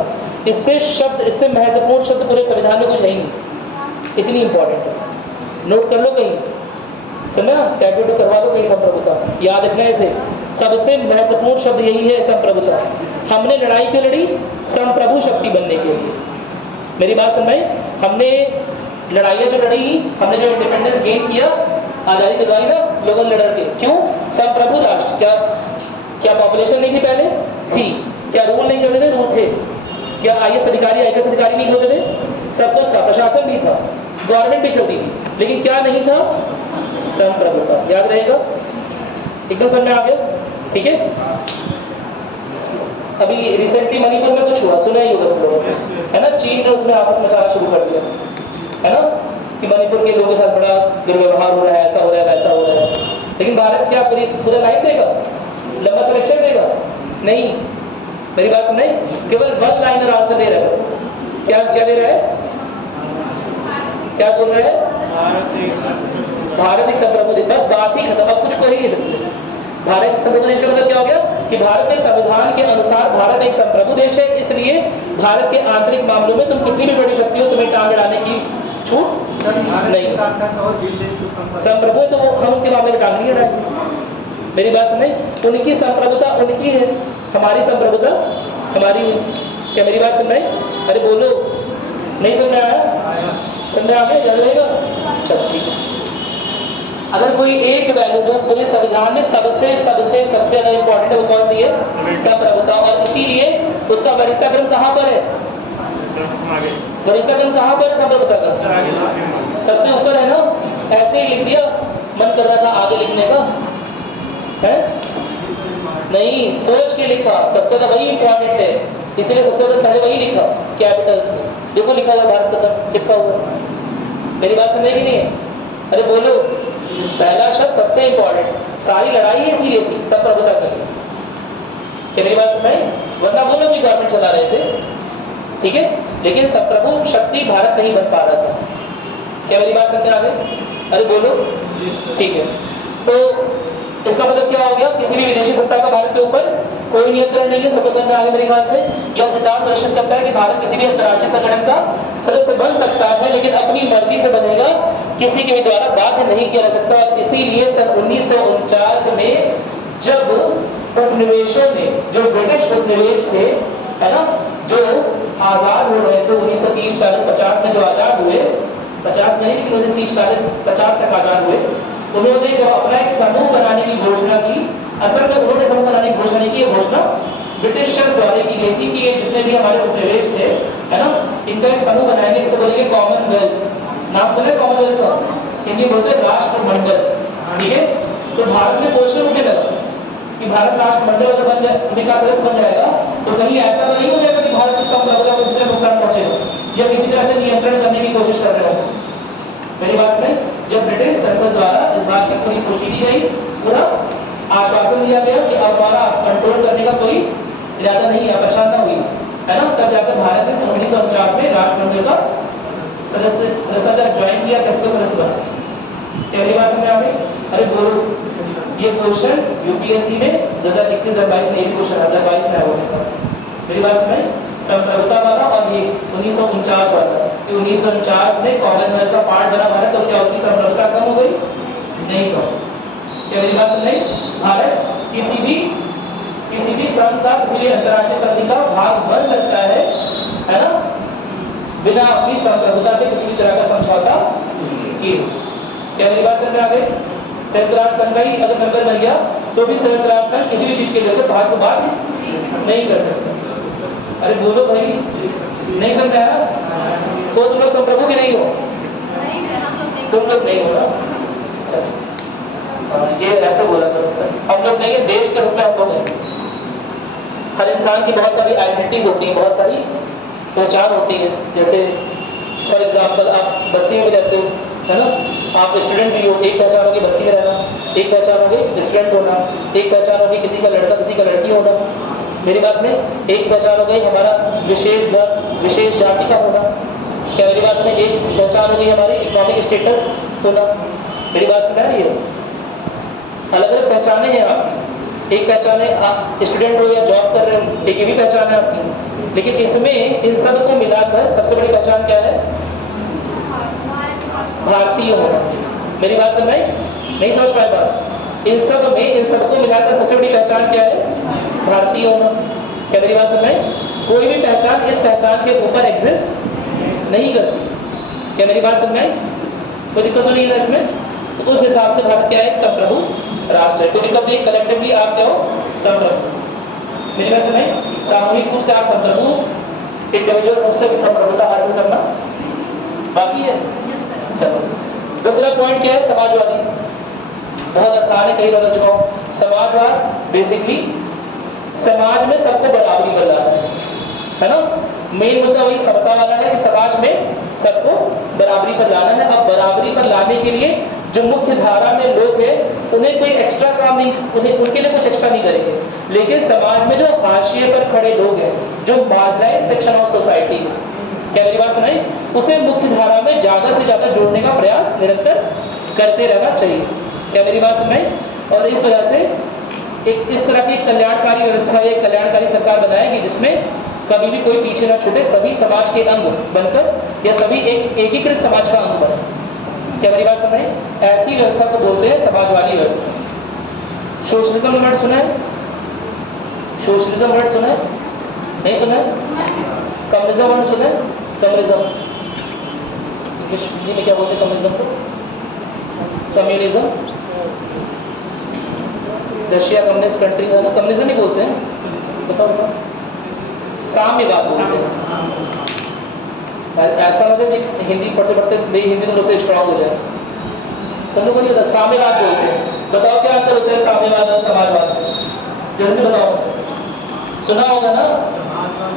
इससे महत्वपूर्ण शब्द पूरे संविधान में कुछ नहीं, इतनी इंपॉर्टेंट है। नोट कर लो कहीं, समझा? टैबलेट करवा दो कहीं, संप्रभुता याद रखना है इसे, सबसे महत्वपूर्ण शब्द यही है संप्रभुता। हमने लड़ाई क्यों लड़ी? संप्रभु शक्ति बनने के लिए। मेरी बात समझ? हमने लड़ाइयाँ जो लड़ी, हमने जो इंडिपेंडेंस गेन किया, आजादी दिलवाई ना लोगों ने लड़ के, क्यों? संप्रभु राष्ट्र। क्या पॉपुलेशन नहीं थी पहले? थी। क्या रूल नहीं चलते थे? रूल थे। क्या आईएएस अधिकारी नहीं होते थे? सब कुछ था, प्रशासन भी था, गवर्नमेंट भी चलती थी, लेकिन क्या नहीं था? संप्रभुता। याद रहेगा? एकदम समझ में आ गया? ठीक है। अभी रिसेंटली मणिपुर में कुछ हुआ, सुना ही होगा तुम लोगों ने, है ना। चीन ने उसमें आपस मचाना शुरू कर दिया, है ना, कि मणिपुर के लोगों के साथ बड़ा दुर्व्यवहार हो रहा है, ऐसा हो रहा है, वैसा हो रहा है। लेकिन भारत क्या पूरा लाइन देगा? लंबा सा लेक्चर देगा? नहीं। मेरी बात सुन, केवल वन लाइनर आंसर दे रहा है। क्या दे रहा है? क्या बोल रहा है? भारत एक संप्रभु देश, बस बात ही खत्म, अब कुछ कह ही नहीं सकते। भारत एक संप्रभु देश का मतलब क्या हो गया? कि भारत के संविधान के अनुसार भारत एक संप्रभु देश है, इसलिए भारत के आंतरिक मामलों में तुम कितनी भी बड़ी शक्ति हो, तुम्हें टांग अड़ाने की छूट नहीं। संप्रभु तो वो हम उनके मामले में टांग नहीं अड़ाएंगे। मेरी बात सुने, उनकी संप्रभुता उनकी है, हमारी संप्रभुता हमारी है। क्या मेरी बात सुन रहे? अरे बोलो, नहीं समझ में आया? समझ में आ गया? याद रहेगा? चलो ठीक है। अगर कोई एक वैल्यू जो पूरे संविधान में सबसे ज्यादा इंपॉर्टेंट है, वो कौन सी है? संप्रभुता। और इसीलिए उसका वरिष्ठता क्रम कहाँ पर है? वरिष्ठता क्रम कहाँ पर है संप्रभुता का? सबसे ऊपर है ना। ऐसे ही लिख दिया, मन कर रहा था आगे लिखने का, है? नहीं, सोच के लिखा, सबसे ज्यादा वही इंपॉर्टेंट है, इसीलिए सबसे ज्यादा पहले वही लिखा कैपिटल्स में। देखो लिखा हुआ भारत का सब चिपका हुआ। मेरी बात समझ की नहीं है? अरे बोलो, पहला शब्द सबसे इंपॉर्टेंट, सारी लड़ाई है इसीलिए थी, सब प्रभुता करके। क्या मेरी बात सुनाई? वरना वो लोग भी गवर्नमेंट चला रहे थे, ठीक है, लेकिन सब प्रभु शक्ति भारत नहीं बन पा रहा था। क्या मेरी बात समझ आ गई? अरे बोलो, ठीक है। तो इसका मतलब क्या हो गया? किसी भी विदेशी सत्ता का भारत के ऊपर कोई नियंत्रण नहीं है, सबको समझ में आ गया मेरे ख्याल से। यह सिद्धांत सुनिश्चित करता है कि भारत किसी भी अंतर्राष्ट्रीय संगठन का सदस्य बन सकता है, लेकिन अपनी मर्जी से बनेगा, किसी के भी द्वारा बाध्य नहीं किया जा सकता। और इसीलिए सन 1949 में जब उपनिवेशों ने, जो ब्रिटिश उपनिवेश थे, है ना, जो आजाद हो रहे थे 1930, 40, 50 में जो आजाद हुए, 50 नहीं लेकिन 1930, 40, 50 तक आजाद हुए, उन्होंने जब अपना एक समूह बनाने की घोषणा की, असल में उन्होंने समूह बनाने की घोषणा नहीं की, घोषणा ब्रिटिशर्स द्वारा की गई थी कि ये जितने भी हमारे उपनिवेश थे, है ना, इनका एक समूह बनाएंगे जिसे बोलेंगे कॉमनवेल्थ। नाम सुने कॉमनवेल्थ का? हिंदी बोलते हैं राष्ट्रमंडल, ठीक है। तो भारत में क्वेश्चन उठने लगा कि भारत राष्ट्रमंडल अगर बन जाए, उनका सदस्य बन जाएगा, तो कहीं ऐसा तो नहीं हो जाएगा कि भारत की संप्रभुता को इससे नुकसान पहुंचेगा या किसी तरह से नियंत्रण करने की कोशिश कर रहे हो? मेरी बात में जब ब्रिटिश संसद द्वारा इस बात की पूरी पुष्टि की गई, पूरा आश्वासन दिया गया कि अब हमारा कंट्रोल करने का कोई इरादा नहीं है, परेशान ना हुई, है ना, तब जाकर भारत ने 1949 में राष्ट्रमंडल का सदस्य ज्वाइन किया, किसको सदस्य बना। मेरी बात समझ आ गई? अरे बोलो, ये क्वेश्चन यूपीएससी में 2021 और 22 में ये क्वेश्चन 2022 में आया। मेरी बात समझ? संप्रभुता वाला और ये 1949 वाला, 1949 में कॉमनवेल्थ का पार्ट बना भारत, तो क्या उसकी संप्रभुता कम हो गई? नहीं कम। क्या मेरी बात समझ? भारत किसी भी संघ का, किसी भी अंतर्राष्ट्रीय संधि का भाग बन सकता है ना, बिना अपनी संप्रभुता से किसी भी तरह का समझौता किए। क्या मेरी बात समझ आ गई? संयुक्त राष्ट्र संघ का ही अगर मेंबर बन गया तो भी संयुक्त राष्ट्र संघ किसी भी चीज के लेकर भारत को बात नहीं कर सकता। अरे बोलो भाई, नहीं समझ आया? तो तुम लोग संप्रभु के नहीं हो, तुम लोग नहीं हो ना? ये ऐसे बोला करो सर, हम लोग नहीं है, देश के रूप में हम लोग हैं। हर इंसान की बहुत सारी आइडेंटिटीज होती है, बहुत सारी पहचान होती है। जैसे फॉर एग्जाम्पल आप बस्ती में रहते हो, है ना, आप स्टूडेंट भी हो, एक पहचान होगी बस्ती में रहना, एक पहचान होगी स्टूडेंट होना, एक पहचान होगी किसी का लड़का किसी का लड़की होना। मेरी बात में एक पहचान हो गई हमारा विशेष धर्म विशेष जाति का होना। क्या मेरी बात में? एक पहचान हो गई हमारी इकोनॉमिक स्टेटस होना। मेरी बात समझ आ रही है? अलग अलग पहचाने हैं आपकी। एक पहचान है आप स्टूडेंट हो या जॉब कर रहे हो, एक ये भी पहचान है आपकी, लेकिन इसमें इन सब को मिलाकर सबसे बड़ी पहचान क्या है? भारतीय होना। मेरी बात समझ नहीं समझ पाए बात? इन सबको मिलाकर सबसे बड़ी पहचान क्या है? भारतीय होना। क्या मेरी बात समझ? कोई भी पहचान इस पहचान के ऊपर एग्जिस्ट नहीं करती। क्या मेरी बात समझ? कोई दिक्कत तो नहीं है इसमें? तो उस हिसाब से भारत क्या है? एक संप्रभु राष्ट्र है। कोई दिक्कत नहीं, कलेक्टिवली आप क्या हो? संप्रभु। मेरी बात समझ? सामूहिक रूप से आप संप्रभु, इंडिविजुअल रूप से भी संप्रभुता हासिल करना बाकी है। चलो, दूसरा पॉइंट क्या है? समाजवादी। बहुत आसान है, कई बार चुका हूं। समाजवाद बेसिकली समाज में सबको बराबरी पर लाना है ना। मेन मुद्दा वही समता वाला है कि समाज में सबको बराबरी पर लाना है। अब बराबरी पर लाने के लिए जो मुख्य धारा में लोग हैं उन्हें कोई एक्स्ट्रा काम नहीं, उनके लिए कुछ एक्स्ट्रा नहीं करेंगे, लेकिन समाज में जो हाशिए पर खड़े लोग हैं, जो मार्जिनाइज्ड सेक्शन ऑफ सोसाइटी, क्या मेरी बात सुनाई, उसे मुख्य धारा में ज्यादा से ज्यादा जोड़ने का प्रयास निरंतर करते रहना चाहिए। क्या मेरी बात सुनाई? और इस वजह से एक इस तरह की कल्याणकारी व्यवस्था, एक कल्याणकारी सरकार बनाएगी जिसमें कभी भी कोई पीछे ना छूटे, सभी समाज के अंग बनकर या सभी एक एकीकृत समाज का अंग बने। क्या मेरी बात समझ? ऐसी व्यवस्था को बोलते हैं समाजवादी व्यवस्था। सोशलिज्म वर्ड सुना है? सोशलिज्म वर्ड सुना है? नहीं सुना है? कम्युनिज्म वर्ड सुना है? कम्युनिज्म इंग्लिश हिंदी में क्या बोलते हैं कम्युनिज्म को? कम्युनिज्म, रशिया कम्युनिस्ट कंट्री है ना, कम्युनिज्म ही बोलते हैं। बताओ साम्यवाद बोलते हैं। ऐसा मतलब कि हिंदी पढ़ते पढ़ते मेरी हिंदी तो सबसे स्ट्रांग हो जाए। तुम लोग को नहीं पता, साम्यवाद बोलते हैं। बताओ क्या अंतर होता है साम्यवाद और समाजवाद? जल्दी से बताओ। सुना होगा ना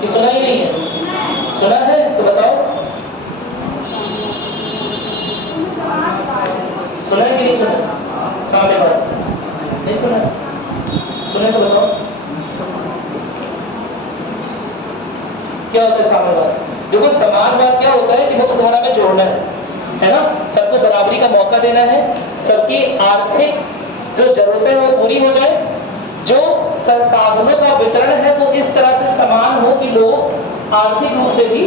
कि सुना ही नहीं है? सुना है तो बताओ, सुना है कि नहीं सुना? साम्यवाद नहीं सुना? सुने तो बताओ क्या होता है साम्यवाद? देखो समाजवाद क्या होता है कि मुख्यधारा में जोड़ना है ना, सबको बराबरी का मौका देना है, सबकी आर्थिक जो जरूरतें हैं वो पूरी हो जाए, जो संसाधनों का वितरण है वो इस तरह से समान हो कि लोग आर्थिक रूप से भी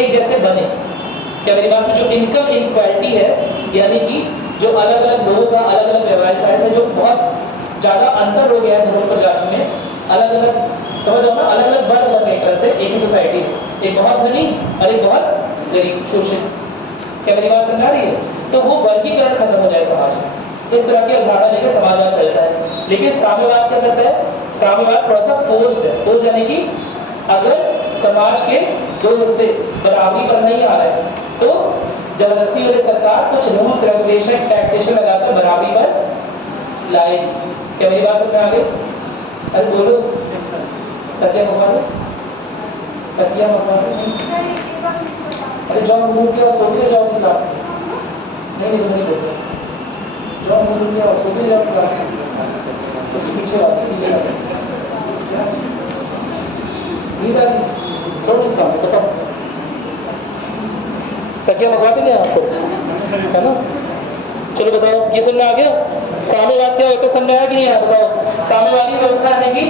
एक जैसे बने। क्या मेरी बात में जो इनकम इनक्वालिटी है, यानी कि जो अलग अलग लोगों का अलग अलग व्यवसाय से जो बहुत ज्यादा अंतर हो गया है धर्म प्रजाति में, अलग अलग समझ लो ना, अलग अलग वर्ग बन गए एक तरह से एक ही सोसाइटी है, एक बहुत धनी और एक बहुत गरीब शोषित। क्या मेरी बात समझ आ रही है? तो वो वर्गीकरण खत्म हो जाए समाज में, इस तरह की अवधारणा लेकर समाजवाद चलता है। लेकिन साम्यवाद क्या करता है? साम्यवाद थोड़ा सा फोर्स्ड है। फोर्स यानी कि अगर समाज के दो हिस्से बराबरी पर नहीं आ रहे तो जबरदस्ती वाली सरकार कुछ रूल्स रेगुलेशन टैक्सेशन लगाकर बराबरी पर लाए। क्या मेरी बात समझ में आ गई? अरे बोलो, तकिया मंगवा दो, तकिया मंगवा दो। अरे जाओ मुंह के और सोते जाओ क्लास में। नहीं नहीं बोलते, जाओ मुंह के और सोते जाओ क्लास में। उसके पीछे नींद आ रही, छोड़ो सामने बताओ, तकिया मंगवा देंगे आपको, है ना? चलो बताओ, ये समझ में आ गया? साम्यवाद क्या होता है समझ में आया कि नहीं आया? बताओ। साम्यवादी व्यवस्था है कि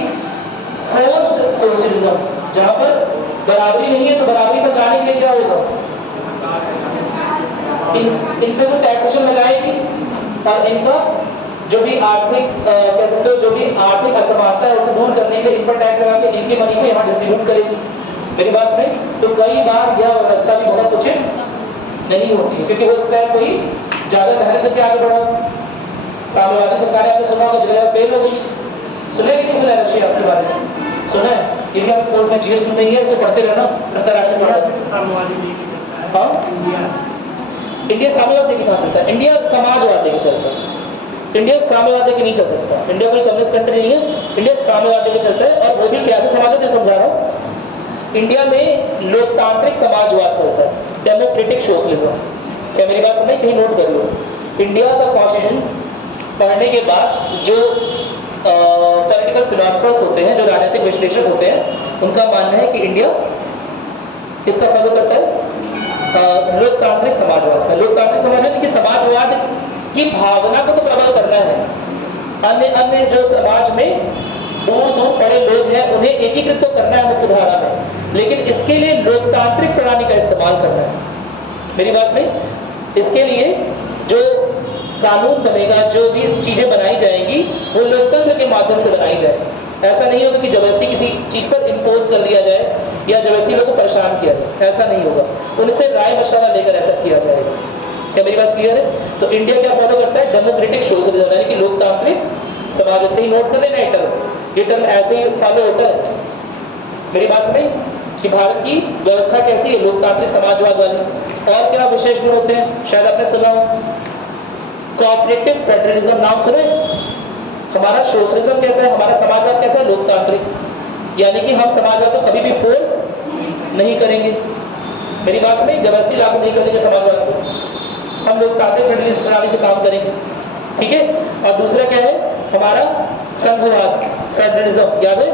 फोर्स्ड सोशलिज्म, जहां पर बराबरी नहीं है तो बराबरी पर लाने के लिए क्या होगा? इन पे तो टैक्सेशन लगाएगी और इनका जो भी आर्थिक कह सकते हो जो भी आर्थिक असमानता है उसे दूर करने के लिए इन पर टैक्स लगा के इनकी मनी को यहाँ डिस्ट्रीब्यूट करेगी। मेरी बात में तो कई बार यह व्यवस्था भी बहुत उचित नहीं होती है, क्योंकि हो सकता है कोई ज्यादा मेहनत करके आगे बढ़ा, साम्यवादी सरकार आपने सुना होगा जगह फेल हो गई। सुना कि नहीं सुना रशिया आपके बारे में? सुना है? इंडिया में फोर्स में जीएसटी नहीं है, इसे पढ़ते रहना अंतरराष्ट्रीय साम्यवादी नहीं चलता है। हाँ, इंडिया साम्यवाद लेके कहाँ चलता है? इंडिया समाजवाद लेके चलता है। इंडिया साम्यवाद लेके नहीं चल सकता। इंडिया कोई कम्युनिस्ट कंट्री नहीं है, इंडिया साम्यवाद लेके चलता है। और वो भी कैसे समाजवाद समझा रहा हूँ। इंडिया में लोकतांत्रिक समाजवाद चलता है, डेमोक्रेटिक सोशलिज्म। क्या मेरी बात समझ? कहीं नोट कर लो। इंडिया का कॉन्स्टिट्यूशन पढ़ने के बाद जो पॉलिटिकल फिलोसफर्स होते हैं, जो राजनीतिक विश्लेषक होते हैं, उनका मानना है कि इंडिया किसका फॉलो करता है? लोकतांत्रिक समाजवाद का। लोकतांत्रिक समाजवाद कि समाजवाद की भावना को तो प्रबल करना है, अन्य अन्य जो समाज में दूर दूर पड़े लोग हैं उन्हें एकीकृत तो करना है मुख्यधारा में, लेकिन इसके लिए लोकतांत्रिक प्रणाली का इस्तेमाल करना है। मेरी बात में इसके लिए जो कानून बनेगा, जो भी चीजें बनाई जाएंगी वो लोकतंत्र के माध्यम से बनाई जाए। ऐसा नहीं होगा कि जबरदस्ती किसी चीज पर इम्पोज कर दिया जाए या जबरदस्ती लोगों को परेशान किया जाए, ऐसा नहीं होगा। उनसे राय मशवरा लेकर ऐसा किया जाएगा। क्या मेरी बात क्लियर है? तो इंडिया क्या फॉलो करता है? डेमोक्रेटिक सोशलिज्म, यानी कि लोकतांत्रिक समाजवाद। कहीं नोट कर लेना ये टर्म ऐसे ही फॉलो होता है। मेरी बात समझ कि भारत की व्यवस्था कैसी है? लोकतांत्रिक समाजवाद वाली। और क्या विशेष गुण होते हैं? शायद आपने सुना कोऑपरेटिव फेडरलिज्म, नाम सुने? हमारा सोशलिज्म कैसा है? हमारा समाजवाद कैसा है? लोकतांत्रिक, यानी कि हम समाजवाद को कभी भी फोर्स नहीं करेंगे। मेरी बात में जबरदस्ती लागू नहीं करेंगे समाजवाद को, हम लोकतांत्रिक फेडरलिज्म प्रणाली से काम करेंगे। ठीक है? और दूसरा क्या है? हमारा संघवाद, फेडरलिज्म, याद है?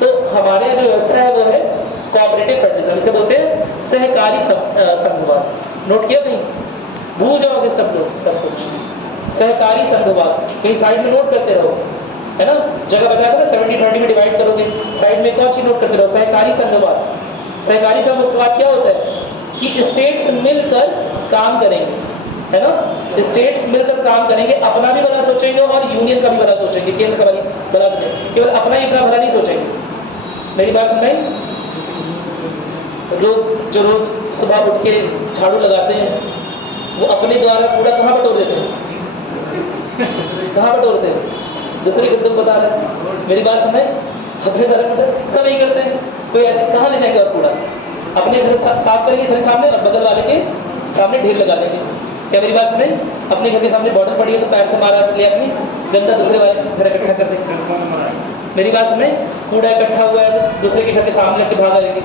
तो हमारे जो व्यवस्था है वो है कोऑपरेटिव फेडरलिज्म, इसे बोलते हैं सहकारी संघवाद। नोट किया कहीं? भूल जाओगे सब लोग सब कुछ। सहकारी संघवाद कहीं साइड में नोट करते रहो, है ना? जगह बताया था ना 70-30 में डिवाइड करोगे, साइड में एक और चीज नोट करते रहो, सहकारी संघवाद। सहकारी संघवाद क्या होता है कि स्टेट्स मिलकर काम करेंगे, है ना? स्टेट्स मिलकर काम करेंगे, अपना भी भला सोचेंगे और यूनियन का भी भला सोचेंगे, केंद्र का भी भला सोचेंगे, केवल अपना ही अपना भला नहीं सोचेंगे। मेरी बात समझ में? लोग जो लोग सुबह उठ के झाड़ू लगाते हैं वो अपने द्वारा कूड़ा कहाँ बटोर देते हैं? कहाँ बटोरते हैं? दूसरे को तुम बता रहे। मेरी बात समझ? अपने द्वारा सब यही करते हैं। कोई ऐसे कहाँ ले जाएंगे और कूड़ा? अपने घर साफ करेंगे घर सामने और बगल वाले के सामने ढेर लगा देंगे। क्या मेरी बात सुने? अपने घर के सामने बॉर्डर पड़ी है तो पैर से मारा लिया अपनी, गंदा दूसरे वाले घर इकट्ठा कर दे। मेरी बात सुने? कूड़ा इकट्ठा हुआ है तो दूसरे के घर के सामने रख के भागा लेंगे,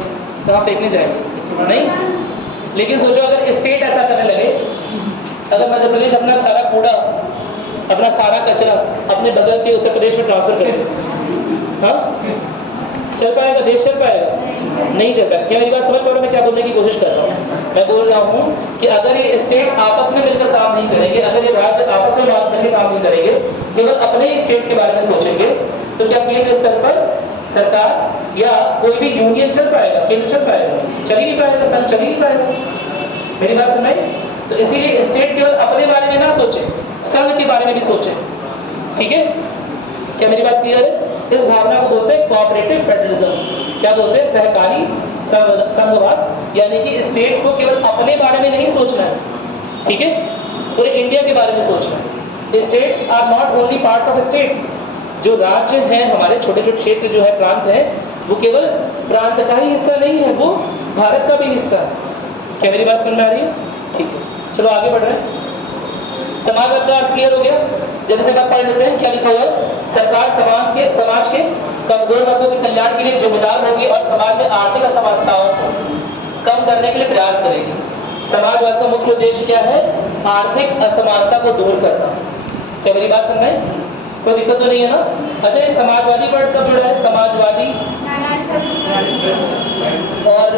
कहाँ फेंकने जाएंगे? नहीं। लेकिन सोचो अगर स्टेट ऐसा करने लगे, अगर मध्य प्रदेश अपना सारा कूड़ा, अपना सारा कचरा अपने बगल के उत्तर प्रदेश में ट्रांसफर कर दे, हाँ चल पाएगा? देश चल पाएगा? नहीं चल पाएगा। क्या मेरी बात समझ पा रहे हो मैं क्या बोलने की कोशिश कर रहा हूँ? मैं बोल रहा हूँ कि अगर ये स्टेट्स आपस में मिलकर काम नहीं करेंगे, अगर ये राज्य आपस में मिलकर काम नहीं करेंगे, केवल अपने ही स्टेट के बारे में सोचेंगे, तो क्या केंद्र स्तर पर सरकार या कोई भी यूनियन चल पाएगा? केंद्र चल पाएगा? चल ही नहीं पाएगा, संघ चल ही नहीं पाएगा। मेरी बात सुनाई? तो इसीलिए स्टेट केवल अपने बारे में ना सोचे, संघ के बारे में भी सोचे। ठीक है? क्या मेरी बात क्लियर है? इस भावना को बोलते हैं कोऑपरेटिव फेडरलिज्म। क्या बोलते हैं? सहकारी संघवाद। यानी कि स्टेट्स को केवल अपने बारे में नहीं सोचना है, ठीक है, पूरे इंडिया के बारे में सोचना है। States are not only parts of state. जो राज्य हैं हमारे, छोटे छोटे क्षेत्र जो है, प्रांत है, वो केवल प्रांत का ही हिस्सा नहीं है, वो भारत का भी हिस्सा है। क्या मेरी बात समझ में आ रही है? ठीक है, चलो आगे बढ़ रहे हैं। समाजवाद का अर्थ क्लियर हो गया? जैसे आप पढ़ लेते हैं, क्या लिखा हुआ है? सरकार समाज के कमजोर वर्गों के कल्याण के लिए जिम्मेदार होगी और समाज में आर्थिक असमानताओं को कम करने के लिए प्रयास करेगी। समाजवाद का मुख्य उद्देश्य क्या है? आर्थिक असमानता को दूर करना। क्या मेरी बात समझ में? कोई दिक्कत तो नहीं है ना? अच्छा, ये समाजवादी वर्ड कब जुड़ा है? समाजवादी और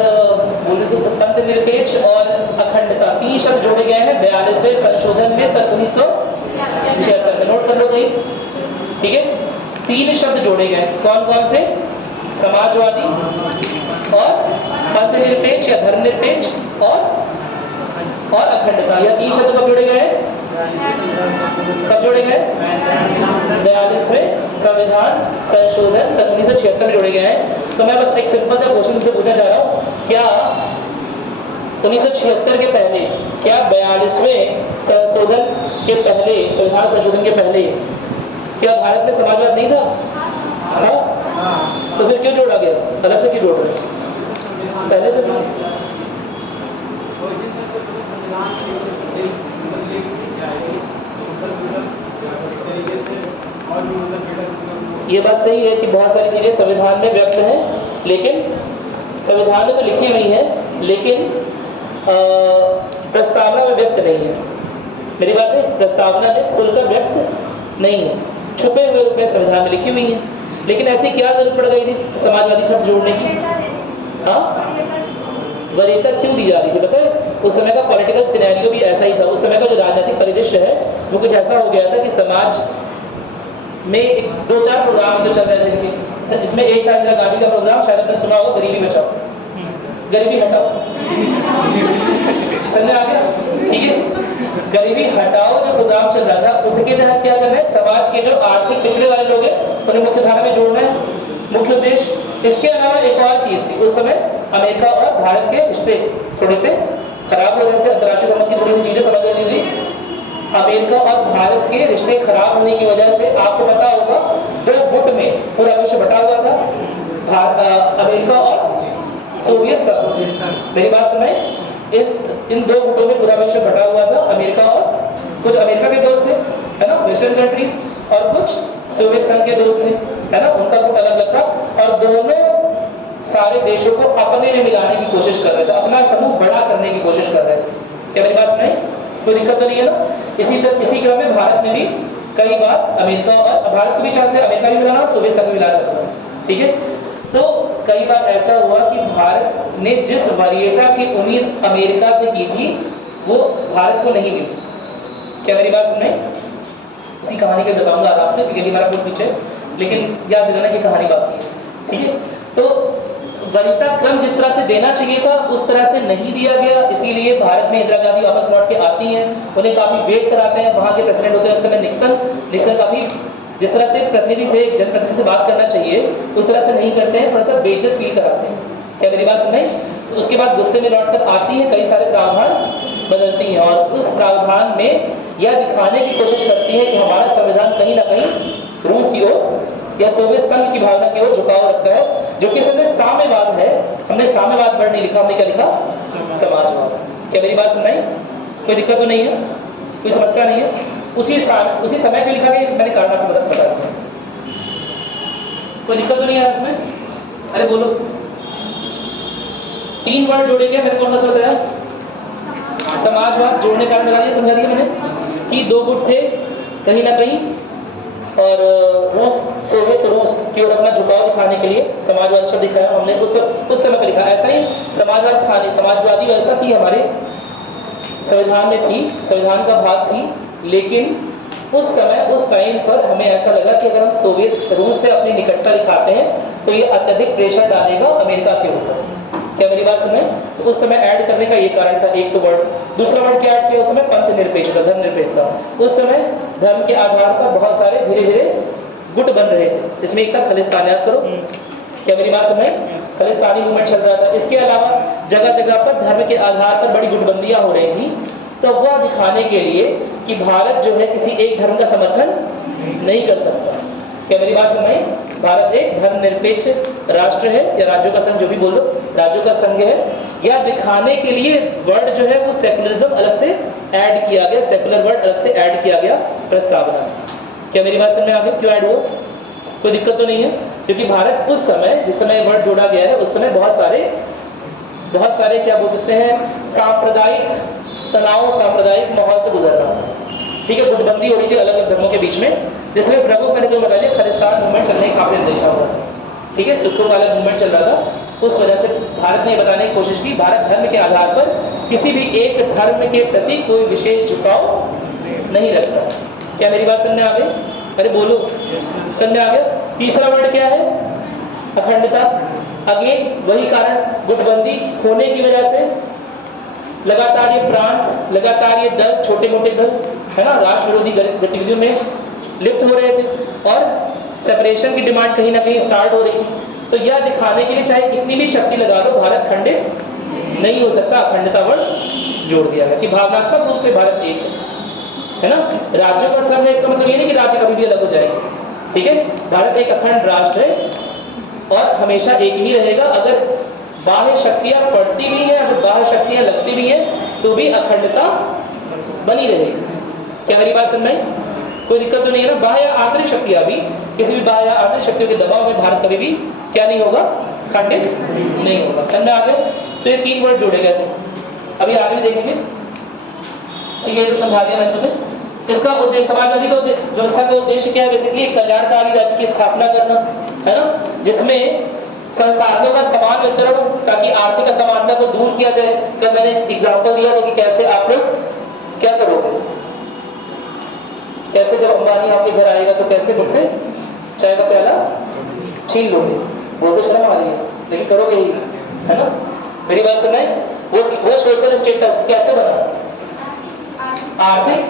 बोले तो पंथनिरपेक्ष और अखंडता, 3 शब्द जोड़े गए हैं 42वें संशोधन में सन 1976 में। नोट कर लो कहीं, ठीक है? 3 शब्द जोड़े गए, कौन कौन से? समाजवादी और पंथनिरपेक्ष या धर्मनिरपेक्ष और अखंडता। यह 3 शब्द कब जोड़े गए? कब जोड़े गए? 42वें संविधान संशोधन सन 1976 में जोड़े गए हैं। तो मैं बस एक सिंपल सा क्वेश्चन से पूछना चाह रहा हूँ, क्या 1976 के पहले, क्या 42वें संशोधन के पहले, संविधान संशोधन के पहले, क्या भारत में समाजवाद नहीं था? हाँ? तो फिर क्यों जोड़ा गया? अलग से क्यों जोड़ रहे हैं? पहले से था। ये बात सही है कि बहुत सारी चीजें संविधान में व्यक्त हैं, लेकिन संविधान में तो लिखी हुई है, लेकिन प्रस्तावना में व्यक्त नहीं है। मेरी बात है? प्रस्तावना में खुलकर व्यक्त नहीं है, छुपे हुए रूप में संविधान में लिखी हुई है। लेकिन ऐसी क्या जरूरत पड़ गई थी समाजवादी शब्द जोड़ने की? हाँ, वरीयता क्यों दी जा रही थी? पता है, उस समय का पॉलिटिकल सिनेरियो भी ऐसा ही था। उस समय का जो राजनीतिक परिदृश्य है वो कुछ ऐसा हो गया था कि समाज में 2-4 प्रोग्राम तो चल रहे थे, जिसमें एक था इंदिरा गांधी का प्रोग्राम, शायद आपने सुना होगा, गरीबी बचाओ, गरीबी हटाओ। समझ में आ गया? ठीक है, गरीबी हटाओ जो प्रोग्राम चल रहा था, उसके तहत क्या करना है? समाज के जो आर्थिक पिछड़े वाले लोग हैं उन्हें मुख्य धारा में जोड़ना है, मुख्य उद्देश्य। इसके अलावा एक और चीज थी, उस समय अमेरिका और भारत के रिश्ते थोड़े से खराब हो रहे थे, अंतर्राष्ट्रीय संबंध की थोड़ी सी चीजें समझ रही थी। अमेरिका और भारत के रिश्ते खराब होने की वजह से आपको पता होगा 2 गुट में पूरा विश्व बटा हुआ था, अमेरिका और सोवियत संघ। मेरी बात सुनाई? इन 2 गुटों में पूरा विश्व बटा हुआ था, अमेरिका और कुछ अमेरिका के दोस्त थे, है ना, वेस्टर्न कंट्रीज, और कुछ सोवियत संघ के दोस्त थे, है ना, उनका गुट अलग अलग था। और दोनों सारे देशों को अपने में मिलाने की कोशिश कर रहे थे, अपना समूह बड़ा करने की कोशिश कर रहे थे। क्या मेरी बात सुनाई? कोई दिक्कत तो नहीं है ना? इसी क्रम में भारत में भी कई बार अमेरिका और भारत को भी चाहते हैं अमेरिका भी मिलाना, सोवियत संघ भी मिलाना, ठीक है। तो कई बार ऐसा हुआ कि भारत ने जिस वरीयता की उम्मीद अमेरिका से की थी वो भारत को नहीं मिली। क्या मेरी बात सुनाई? उसी कहानी के बताऊंगा आराम से, क्योंकि हमारा कुछ पीछे, लेकिन याद दिलाना की कहानी बाकी है, ठीक है। तो वरीयता क्रम जिस तरह से देना चाहिए था उस तरह से नहीं दिया गया, इसीलिए भारत में इंदिरा गांधी वापस लौट के आती हैं, उन्हें काफी वेट कराते हैं, वहां के प्रेसिडेंट होते हैं उस समय निक्सन काफी जिस तरह से प्रतिनिधि से, जनप्रतिनिधि से बात करना चाहिए उस तरह से नहीं करते हैं, थोड़ा सा बेइज्जत फील कराते हैं। क्या मेरी बात सुनाई? तो उसके बाद गुस्से में लौट कर आती है, कई सारे प्रावधान बदलती हैं और उस प्रावधान में यह दिखाने की कोशिश करती है कि हमारा संविधान कहीं ना कहीं रूस की ओर या सोवियत संघ की भावना की ओर झुकाव रखता है, जो कि इसमें साम्यवाद है। हमने साम्यवाद वर्ड नहीं लिखा, हमने क्या लिखा? समाजवाद। क्या मेरी बात सुनाई? कोई दिक्कत तो नहीं है? कोई समस्या नहीं है। उसी समय पे लिखा गया, मैंने कारण आपको बता दिया। कोई दिक्कत तो नहीं है इसमें? अरे बोलो। 3 वर्ड जोड़े गए, मैंने कौन सा बताया? समाजवाद। जोड़ने कारण लगा दिया, समझा दिया मैंने कि 2 गुट थे कहीं ना कहीं, और रूस, सोवियत रूस की ओर अपना झुकाव दिखाने के लिए समाजवाद शब्द दिखाया हमने उस समय पर लिखा। ऐसा ही समाजवाद था नहीं, समाजवादी व्यवस्था थी हमारे संविधान में थी, संविधान का भाग थी, लेकिन उस समय उस टाइम पर हमें ऐसा लगा कि अगर हम सोवियत रूस से अपनी निकटता दिखाते हैं तो ये अत्यधिक प्रेशर डालेगा अमेरिका के ऊपर। क्या मेरी बात सुने? तो उस समय ऐड करने का ये कारण था, एक तो वर्ड। दूसरा वर्ड क्या ऐड किया उस समय? पंथ निरपेक्षता, धर्म निरपेक्षता। उस समय धर्म के आधार पर बहुत सारे धीरे धीरे गुट बन रहे थे, इसमें एक था खालिस्तान, याद करो। क्या मेरी बात समझ? खालिस्तानी मूवमेंट चल रहा था। इसके अलावा जगह जगह पर धर्म के आधार पर बड़ी गुटबंदियां हो रही थी, तो वह दिखाने के लिए कि भारत जो है किसी एक धर्म का समर्थन नहीं कर सकता। क्या मेरी बात समझ? भारत एक धर्मनिरपेक्ष राष्ट्र है, या राज्यों का संघ, जो भी बोलो, राज्यों का संघ है। यह दिखाने के लिए वर्ड जो है वो सेकुलरिज्म अलग से ऐड किया गया, सेकुलर वर्ड अलग से ऐड किया गया प्रस्तावना। क्या मेरी बात समझ में आ गई? क्यों ऐड हुआ? कोई दिक्कत तो नहीं है? क्योंकि भारत उस समय, जिस समय वर्ड जोड़ा गया है, उस समय बहुत सारे क्या बोल सकते हैं, सांप्रदायिक तनाव, सांप्रदायिक माहौल से गुजर रहा था। ठीक है, गुटबंदी हो रही थी अलग अलग धर्मों के बीच में, जिसमें प्रभु मैंने जो बता दिया, खालिस्तान मूवमेंट चलने का काफी अंदेशा हुआ। ठीक है, सिखों वाला मूवमेंट चल रहा था। उस वजह से भारत ने ये बताने की कोशिश की, भारत धर्म के आधार पर किसी भी एक धर्म के प्रति कोई विशेष झुकाव नहीं रखता। क्या मेरी बात समझ में आ गई? अरे बोलो, समझ में आ गया? तीसरा वर्ड क्या है? अखंडता। अगेन वही कारण, गुटबंदी होने की वजह से लगातार ये प्रांत, लगातार ये दल, छोटे मोटे दल है ना, राष्ट्र विरोधी गतिविधियों में लिप्त हो रहे थे, और सेपरेशन की डिमांड कहीं ना कहीं स्टार्ट हो रही थी। तो यह दिखाने के लिए चाहे कितनी भी शक्ति लगा लो, भारत खंडित नहीं हो सकता। अखंडता वर्ड जोड़ दिया गया कि भावनात्मक रूप से भारत एक है ना। राज्यों का संघ है, इसका मतलब ये नहीं कि राज्य कभी भी अलग हो जाएंगे। ठीक है, भारत एक अखंड राष्ट्र है और हमेशा एक ही रहेगा। अगर बाह्य शक्तियां पड़ती भी है, अगर बाह्य शक्तियां लगती भी है, तो भी अखंडता बनी रहेगी। क्या मेरी बात समझ में? कोई दिक्कत तो नहीं है ना? बाह्य आंतरिक शक्तियां भी, किसी भी बाह्य आंतरिक शक्तियों के दबाव में भारत कभी भी क्या नहीं होगा, खंडित नहीं होगा। समझ में आ गया? तो ये 3 वर्ड जोड़े गए थे, अभी आगे भी देखेंगे। ठीक है, तो समझा दिया मैंने तुम्हें। इसका उद्देश्य, समाजवादी का व्यवस्था का उद्देश्य क्या है? बेसिकली कल्याणकारी राज्य की स्थापना करना है ना, जिसमें संसाधनों का समान वितरण, ताकि आर्थिक असमानता को दूर किया जाए। क्या मैंने एग्जांपल दिया था कि कैसे आप लोग क्या करोगे, कैसे जब अंबानी आपके घर आएगा तो कैसे मुझसे चाय का प्याला छीन लोगे। वो तो शर्म आ रही है, लेकिन करोगे ही, है ना। मेरी बात सुनाई? वो सोशल स्टेटस कैसे बना? आर्थिक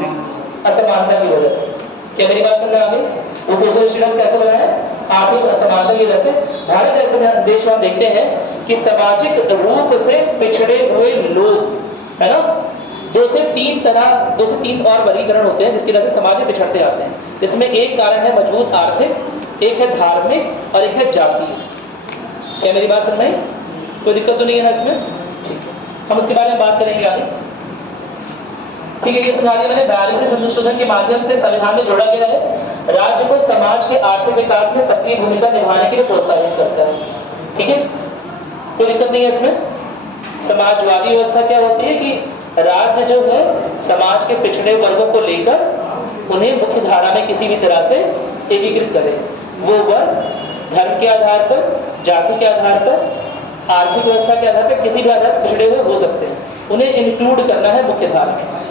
असमानता की वजह से। क्या मेरी बात समझ में आ गई? वो सोशल स्टेटस कैसे बना है? आर्थिक असमानता की वजह से। भारत जैसे देश में हम देखते हैं कि सामाजिक रूप से पिछड़े हुए लोग है ना, 2 से 3 और वर्गीकरण होते हैं जिसकी वजह से समाज में पिछड़ते आते हैं। इसमें एक कारण है मजबूत आर्थिक, एक है धार्मिक और एक है जातीय। क्या मेरी बात समझ में? कोई दिक्कत तो नहीं है ना इसमें? ठीक है, हम इसके बारे में बात करेंगे आगे। ठीक है, ये सुना दिया मैंने। 42वें संशोधन के माध्यम से संविधान में जोड़ा गया है, राज्य को समाज के आर्थिक विकास में सक्रिय भूमिका निभाने के लिए प्रोत्साहित करता है। ठीक है, कोई दिक्कत नहीं है इसमें। समाजवादी व्यवस्था क्या होती है कि राज्य जो है समाज के पिछड़े वर्गों को लेकर उन्हें मुख्य धारा में किसी भी तरह से एकीकृत करे। वो वर्ग धर्म के आधार पर, जाति के आधार पर, आर्थिक व्यवस्था के आधार पर, किसी भी आधार पर पिछड़े हुए हो सकते हैं, उन्हें इंक्लूड करना है मुख्य धारा में।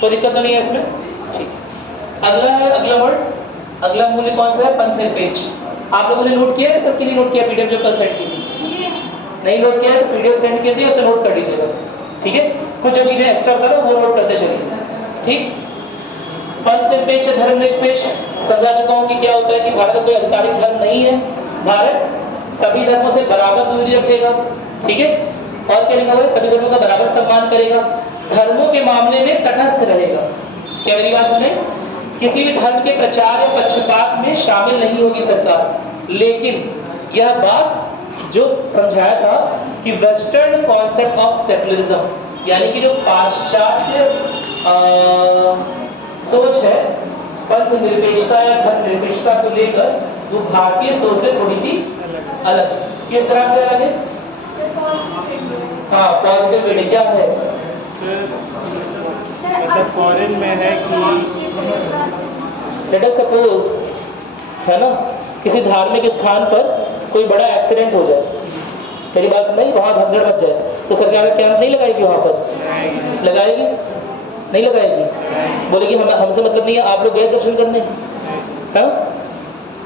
कोई दिक्कत तो नहीं है इसमें? ठीक। अगला है, अगला वर्ड, अगला मूल्य कौन सा है? पंथ निरपेक्ष। आप लोगों ने नोट किया है? सबके लिए नोट किया? पीडीएफ जो कल सेंड की थी, नहीं नोट किया है तो पीडीएफ सेंड कर दिया, उसे नोट कर लीजिएगा। ठीक है, कुछ जो चीजें एक्स्ट्रा करो वो नोट करते चलिए। ठीक, पंथ निरपेक्ष, धर्म निरपेक्ष समझा चुका हूं कि क्या होता है कि भारत कोई आधिकारिक धर्म नहीं है, भारत सभी धर्मों से बराबर दूरी रखेगा। ठीक है, और क्या लिखा हुआ है? सभी धर्मों का बराबर सम्मान करेगा, धर्मों के मामले में तटस्थ रहेगा। क्या मेरी बात सुने? किसी भी धर्म के प्रचार या पक्षपात में शामिल नहीं होगी सरकार। लेकिन यह बात जो समझाया था कि वेस्टर्न कॉन्सेप्ट ऑफ सेकुलरिज्म, यानी कि जो पाश्चात्य सोच है पंथ निरपेक्षता या धर्म निरपेक्षता को लेकर वो भारतीय सोच से थोड़ी सी अलग है। किस तरह से अलग है? हाँ, पॉजिटिव वे क्या है? मतलब फॉरेन में है कि लेट अस सपोज, है ना, किसी धार्मिक स्थान पर कोई बड़ा एक्सीडेंट हो जाए, मेरी बात समझ, वहाँ भगदड़ मच जाए, तो सरकार कैंप नहीं लगाएगी वहाँ पर? लगाएगी? नहीं लगाएगी? बोलेगी हम हमसे मतलब नहीं है, आप लोग गए दर्शन करने, हाँ?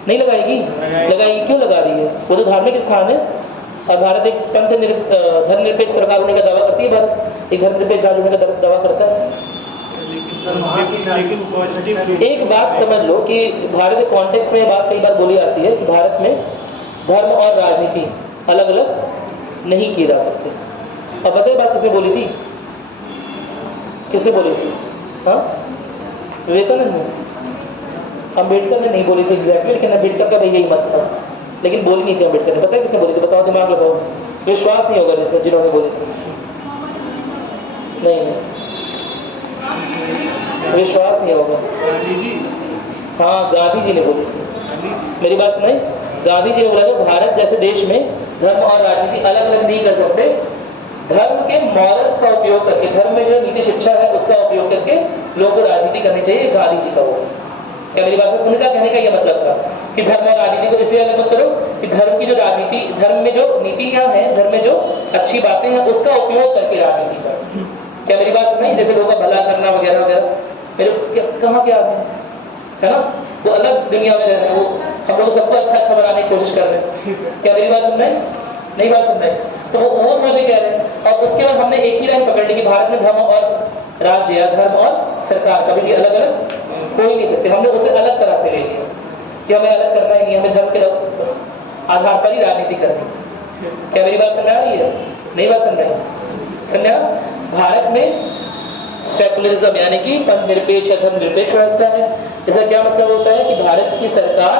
नहीं लगाएगी? लगाएगी। क्यों लगा रही है? वो तो धार्मिक स्थान है और भारत एक धर्मनिरपेक्ष सरकार होने का दावा करती है, भारत एक धर्मनिरपेक्ष राज्य होने का दावा करता है। लेकिन पॉजिटिव एक बात समझ लो कि भारत के कॉन्टेक्स्ट में ये बात कई बार बोली जाती है कि भारत में धर्म और राजनीति अलग अलग नहीं किए जा सकते। अब बताइए बात किसने बोली थी? किसने बोली थी? हाँ, विवेकानंद ने? अम्बेडकर ने नहीं बोली थी एग्जैक्टली, लेकिन अम्बेडकर का भी यही मत था, लेकिन बोली नहीं थी अम्बेडकर ने। पता है किसने बोली थी? बताओ, दिमाग लगाओ, विश्वास नहीं होगा जिसने जिन्होंने बोली थी। नहीं, विश्वास नहीं होगा। हाँ, गांधी जी ने बोली थी। मेरी बात सुनाई? गांधी जी ने बोला था भारत जैसे देश में धर्म और राजनीति अलग अलग नहीं कर सकते, धर्म के मॉरल्स का उपयोग करके, धर्म में जो नीति शिक्षा है उसका उपयोग करके लोगों को राजनीति करनी चाहिए। गांधी जी का वो, क्या मेरी बात है? उनका कहने का यह मतलब था कि धर्म और राजनीति को इसलिए अलग मत करो कि धर्म की जो राजनीति, धर्म में जो नीतियां हैं, धर्म में जो अच्छी बातें हैं उसका उपयोग करके राजनीति करो। क्या मेरी बात सुनाई? जैसे लोगों का भला करना वगैरह वगैरह, मेरे कहाँ के आदमी है ना, वो अलग दुनिया में रह रहे हैं, वो हम लोग सबको अच्छा अच्छा बनाने की कोशिश कर रहे हैं। क्या मेरी बात सुन रहे हैं? नहीं बात सुन रहे? तो वो सोचे कह रहे हैं। और उसके बाद हमने एक ही लाइन पकड़ ली कि भारत में धर्म और राज्य या धर्म और सरकार कभी भी अलग अलग हो ही नहीं सकते। हमने उसे अलग तरह से ले लिया कि हमें अलग करना ही नहीं, हमें धर्म के आधार पर ही राजनीति करनी। क्या मेरी बात समझ आ रही है? नहीं बात समझ रही? समझा? भारत में सेकुलरिज्म यानी कि पंथ निरपेक्ष या धर्म निरपेक्ष व्यवस्था है। इसका क्या मतलब होता है कि भारत की सरकार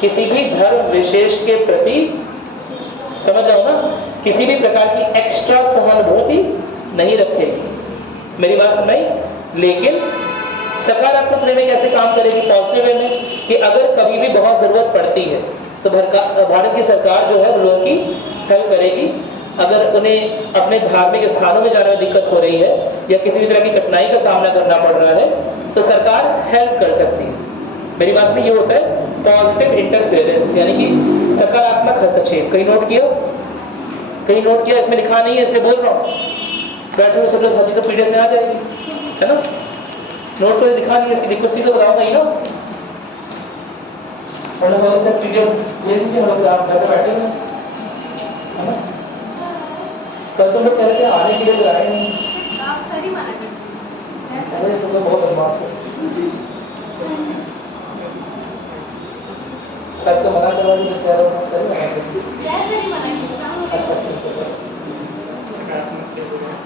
किसी भी धर्म विशेष के प्रति, समझ जाओ ना, किसी भी प्रकार की एक्स्ट्रा सहानुभूति नहीं रखेगी। मेरी बात समझ? लेकिन सकारात्मक वे में कैसे काम करेगी? पॉजिटिव वे में, कि अगर कभी भी बहुत जरूरत पड़ती है तो भारत की सरकार जो है लोगों की हेल्प करेगी। अगर उन्हें अपने धार्मिक स्थानों में जाने में दिक्कत हो रही है या किसी भी तरह की कठिनाई का सामना करना पड़ रहा है तो सरकार हेल्प कर सकती है। मेरी बात में ये होता है पॉजिटिव इंटरफेरेंस, यानी कि सकारात्मक हस्तक्षेप। कहीं नोट किया? कहीं नोट किया? इसमें लिखा नहीं है इसलिए बोल रहा हूँ। बैठे हुए सब हंसी तो पीडीएफ में आ जाएगी, है ना? नोट तो दिखा नहीं है, इसलिए कुछ सीधे बताऊंगा ही ना। सर पीडीएफ ले लीजिए, हम लोग आप बैठे हैं, है ना? कल तुम लोग कह रहे थे आने के लिए तो आए नहीं। आप सही माना करते हैं। अरे तुम तो बहुत बदमाश है। सर से मना करवा दीजिए, कह रहा हूँ सही मना करती। सही मना किया। अच्छा ठीक है।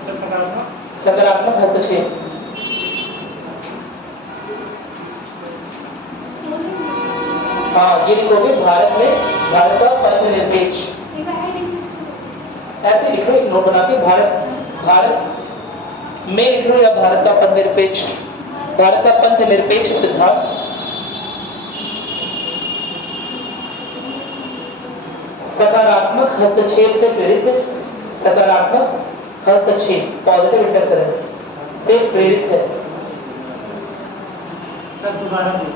सकारात्मक सकारात्मक हस्तक्षेप, हाँ ये लिखोगे भारत में, भारत का पंथ निरपेक्ष, ऐसे लिखो एक नोट बना के, भारत में लिख लो या भारत का पंथ निरपेक्ष, भारत का पंथ निरपेक्ष सिद्धांत सकारात्मक हस्तक्षेप से प्रेरित है। सकारात्मक हस्तक्षेप, पॉजिटिव इंटरफेरेंस से प्रेरित है। सब दोबारा बोलो।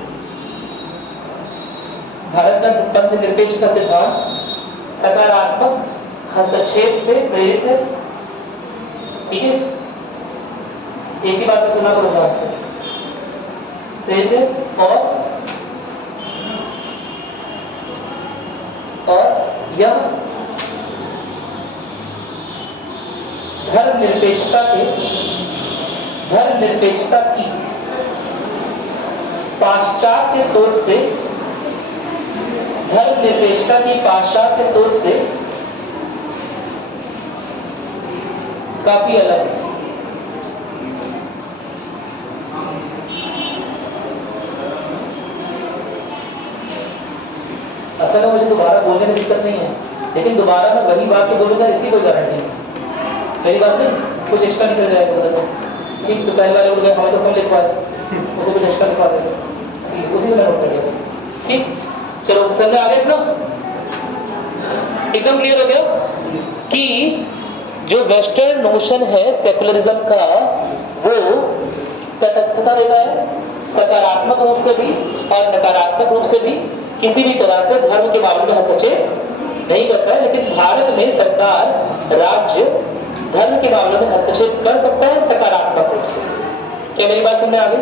भारत का पंथ निरपेक्ष का सिद्धांत सकारात्मक हस्तक्षेप से प्रेरित है। ठीक है, एक ही बात में सुना करो ध्यान से, प्रेरित है। और यह धर्म निरपेक्षता की पाश्चात्य सोच से, धर्म निरपेक्षता की पाश्चात्य सोच से काफी अलग है। असल में मुझे दोबारा बोलने में दिक्कत नहीं है, लेकिन दोबारा मैं वही बात तो बोलूंगा, इसकी कोई गारंटी नहीं। मेरी बात नहीं, कुछ एक्स्ट्रा निकल जाएगा। ठीक, तो पहले वाले बोल गए हमें तो कम लिख पाए। उसे कुछ एक्स्ट्रा लिखवा देते, उसी में नोट कर लिया। ठीक, चलो समझ आ गया इतना, एकदम क्लियर हो गया कि जो वेस्टर्न नोशन है सेकुलरिज्म का, वो तटस्थता देता है, सकारात्मक रूप से भी और नकारात्मक रूप से भी किसी भी तरह से धर्म के मामले में हस्तक्षेप नहीं करता है। लेकिन भारत में सरकार, राज्य धर्म के मामले में हस्तक्षेप कर सकता है सकारात्मक रूप से। क्या मेरी बात समझ में आ गई?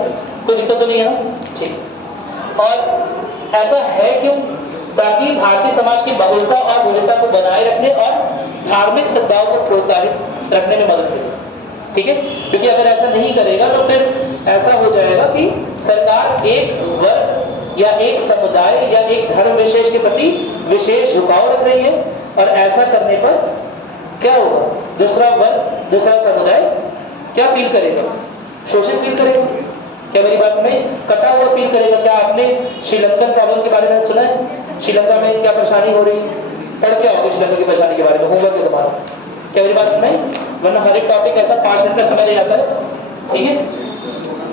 कोई दिक्कत तो नहीं है ना? ठीक। और ऐसा है क्यों? ताकि भारतीय समाज की बहुलता और विविधता को बनाए रखने और धार्मिक सद्भाव को प्रोत्साहित रखने में मदद करेगा। ठीक है, क्योंकि अगर ऐसा नहीं करेगा तो फिर ऐसा हो जाएगा कि सरकार एक वर्ग या एक समुदाय या एक धर्म विशेष के प्रति विशेष झुकाव रख रही है, और ऐसा करने पर क्या होगा? दूसरा वर्ग, दूसरा समुदाय क्या फील करेगा? शोषित फील करेगा। क्या मेरी बात में कटा हुआ फील करेगा? क्या आपने श्रीलंकन प्रॉब्लम के बारे में सुना है? श्रीलंका में क्या परेशानी हो रही है? पढ़ के आओगे श्रीलंका की परेशानी के बारे में, होमवर्क है तुम्हारा। क्या मेरी बात सुनाई? वरना हर एक टॉपिक ऐसा 5 मिनट का समय ले जाता है। ठीक है,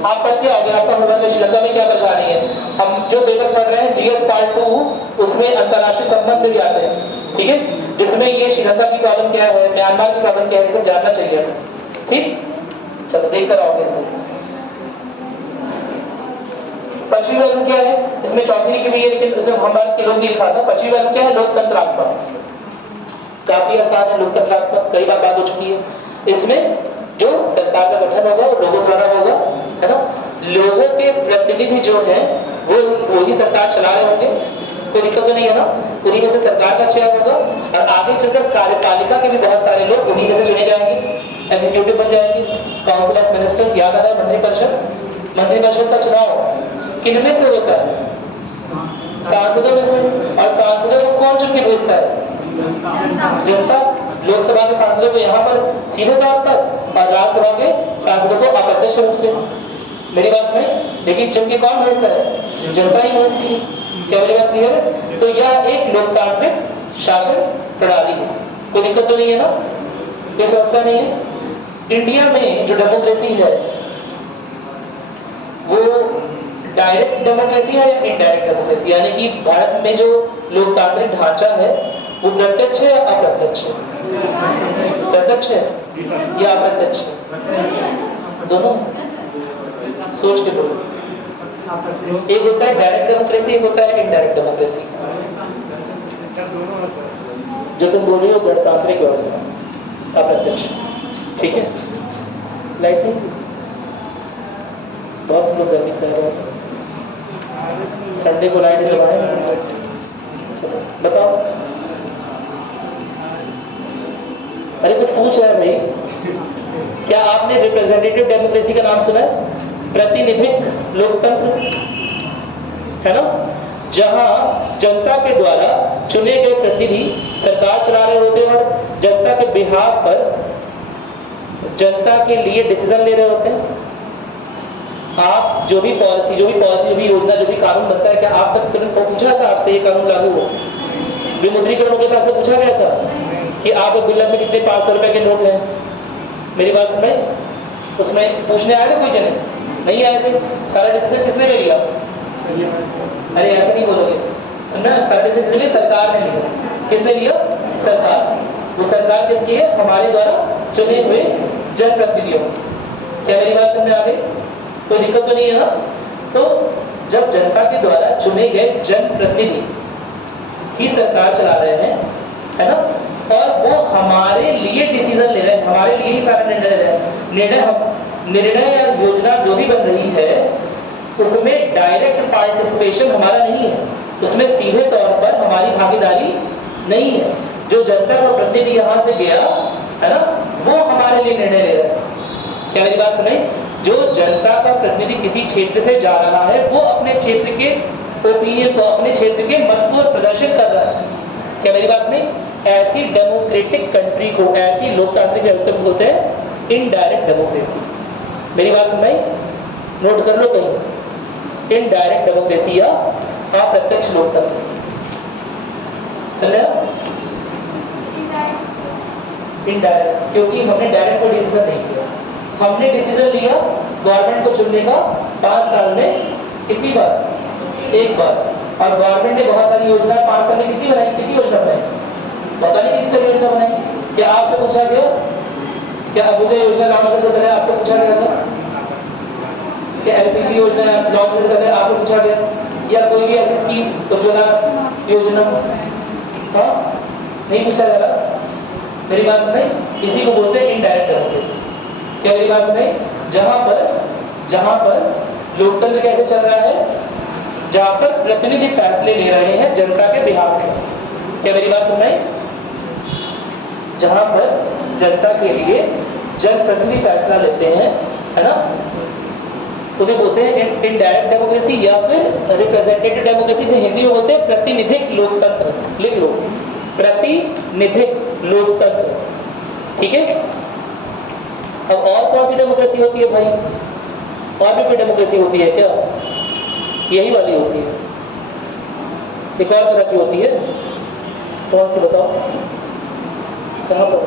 आप पढ़ के आओगे, आपका होमवर्क है श्रीलंका में क्या परेशानी है। हम जो पेपर पढ़ रहे हैं जीएस पार्ट 2, उसमें अंतर्राष्ट्रीय संबंध भी आते हैं। ठीक है, जिसमें ये श्रीलंका की प्रॉब्लम क्या है, म्यांमार की प्रॉब्लम क्या है, सब जानना चाहिए। ठीक, चलो देख कर आओगे इसे। पश्चिमी वर्ग क्या है? इसमें चौथी की भी है, लेकिन इसमें हमारे के लोग नहीं लिखा था। पश्चिमी वर्ग क्या है? लोकतंत्रात्मक। काफी आसान है लोकतंत्रात्मक, कई बार बात हो चुकी है। इसमें जो सरकार का गठन होगा वो लोगों द्वारा होगा, है ना? लोगों के प्रतिनिधि जो है वो ही सरकार चला रहे होंगे, कोई दिक्कत तो नहीं है ना? उन्हीं में से सरकार का चयन होगा, और आगे चलकर कार्यपालिका के भी बहुत सारे लोग उन्हीं में से चुने जाएंगे, एग्जीक्यूटिव बन जाएंगे, काउंसिल ऑफ मिनिस्टर, याद आ रहा है मंत्रिपरिषद। मंत्रिपरिषद का चुनाव किन में से होता है? सांसदों में से। और सांसदों को कौन चुन के भेजता है? जनता। लोकसभा के सांसदों को यहाँ पर सीधे तौर पर, और राज्यसभा के सांसदों को अप्रत्यक्ष रूप से। मेरी बात में, लेकिन चुन के कौन भेजता है? जनता ही भेजती है। क्या मेरी बात क्लियर है? तो यह एक लोकतांत्रिक शासन प्रणाली है, कोई दिक्कत तो नहीं है ना? कोई समस्या नहीं है? इंडिया में जो डेमोक्रेसी है वो डायरेक्ट डेमोक्रेसी है या इनडायरेक्ट डेमोक्रेसी, यानी कि भारत में जो लोकतांत्रिक ढांचा है वो प्रत्यक्ष है या अप्रत्यक्ष है? प्रत्यक्ष है या अप्रत्यक्ष है? दोनों। सोच के बोलो। एक होता है डायरेक्ट डेमोक्रेसी, एक होता है इनडायरेक्ट डेमोक्रेसी। जो तुम बोल रही हो गणतांत्रिक व्यवस्था, अप्रत्यक्ष। ठीक है, लाइट नहीं, बहुत लोग गर्मी से रहे हैं, संडे को लाइट जलवाए। बताओ, अरे कुछ पूछ रहे हैं भाई। क्या आपने रिप्रेजेंटेटिव डेमोक्रेसी का नाम सुना है? प्रतिनिधिक लोकतंत्र, है ना? जहां जनता के द्वारा चुने गए प्रतिनिधि सरकार चला रहे होते हैं और जनता के बिहाफ पर जनता के लिए डिसीजन ले रहे होते हैं। आप जो भी पॉलिसी, जो भी योजना, जो भी कानून बनता है, क्या आप तक तुरंत पूछा था आपसे ये कानून लागू हो? विमुद्रीकरण के तरफ से पूछा गया था कि आप गुल्लक में कितने 500 रुपए के नोट हैं? मेरी बात समझ? उसमें पूछने आए थे कोई जने? नहीं आए थे। सारा डिसीजन किसने ले लिया? अरे ऐसे नहीं बोलोगे, सुनना। सारा डिसीजन किसने? सरकार ने लिया। किसने लिया? सरकार। वो सरकार किसकी है? हमारे द्वारा चुने हुए जनप्रतिनिधियों। क्या मेरी बात समझ आ गई? कोई दिक्कत तो नहीं है ना? तो जब जनता के द्वारा चुने गए जनप्रतिनिधि ही सरकार चला रहे हैं, है ना? और वो हमारे लिए डिसीजन ले रहे हैं, हमारे लिए ही सारा निर्णय ले रहे हैं। निर्णय या योजना जो भी बन रही है उसमें डायरेक्ट पार्टिसिपेशन हमारा नहीं है, उसमें सीधे तौर पर हमारी भागीदारी नहीं है। जो जनता का प्रतिनिधि यहाँ से गया, है ना, वो हमारे लिए निर्णय ले रहा है। क्या मेरी बात सुनाई? जो जनता का प्रतिनिधि किसी क्षेत्र से जा रहा है वो अपने क्षेत्र के ओपिनियन को, अपने क्षेत्र के मत को प्रदर्शित कर रहा है। क्या मेरी बात सुनी? ऐसी डेमोक्रेटिक कंट्री को, ऐसी लोकतांत्रिक व्यवस्था को बोलते हैं इनडायरेक्ट डेमोक्रेसी। मेरी बात सुनाई? नोट कर लो कहीं, इनडायरेक्ट डेमोक्रेसी या अप्रत्यक्ष लोकतंत्र। समझ रहे? इनडायरेक्ट, क्योंकि हमने डायरेक्ट कोई डिसीजन नहीं किया, हमने डिसीजन लिया गवर्नमेंट को चुनने का 5 साल में कितनी बार? एक बार। और गवर्नमेंट ने बहुत सारी योजना 5 साल में कितनी बनाई? कितनी योजना बनाई? पता नहीं कितनी सारी योजना बनाई। क्या आपसे पूछा गया? क्या अभ्युदय योजना लॉन्च करने से पहले आपसे पूछा गया था? क्या एलपीजी योजना लॉन्च करने से पहले आपसे पूछा गया? या कोई भी ऐसी स्कीम उज्ज्वला योजना? हाँ, नहीं पूछा जा रहा। मेरी बात सुनाई? इसी को बोलते हैं इनडायरेक्ट डेमोक्रेसी। क्या मेरी बात सुनाई? जहां पर लोकतंत्र कैसे चल रहा है? जहां पर प्रतिनिधि फैसले ले रहे हैं जनता के बिहाफ में। क्या मेरी बात सुनाई? जहां पर जनता के लिए जनप्रतिनिधि फैसला लेते हैं, है ना, उन्हें बोलते हैं इनडायरेक्ट डेमोक्रेसी या फिर रिप्रेजेंटेटिव डेमोक्रेसी से हिंदी में बोलते हैं प्रतिनिधिक लोकतंत्र। लिख लो, प्रतिनिधिक लोकतंत्र। ठीक है। अब और कौन सी डेमोक्रेसी होती है भाई? और भी कोई डेमोक्रेसी होती है क्या? यही वाली होती है। एक और तरह की होती है, कौन सी बताओ? कहाँ पर?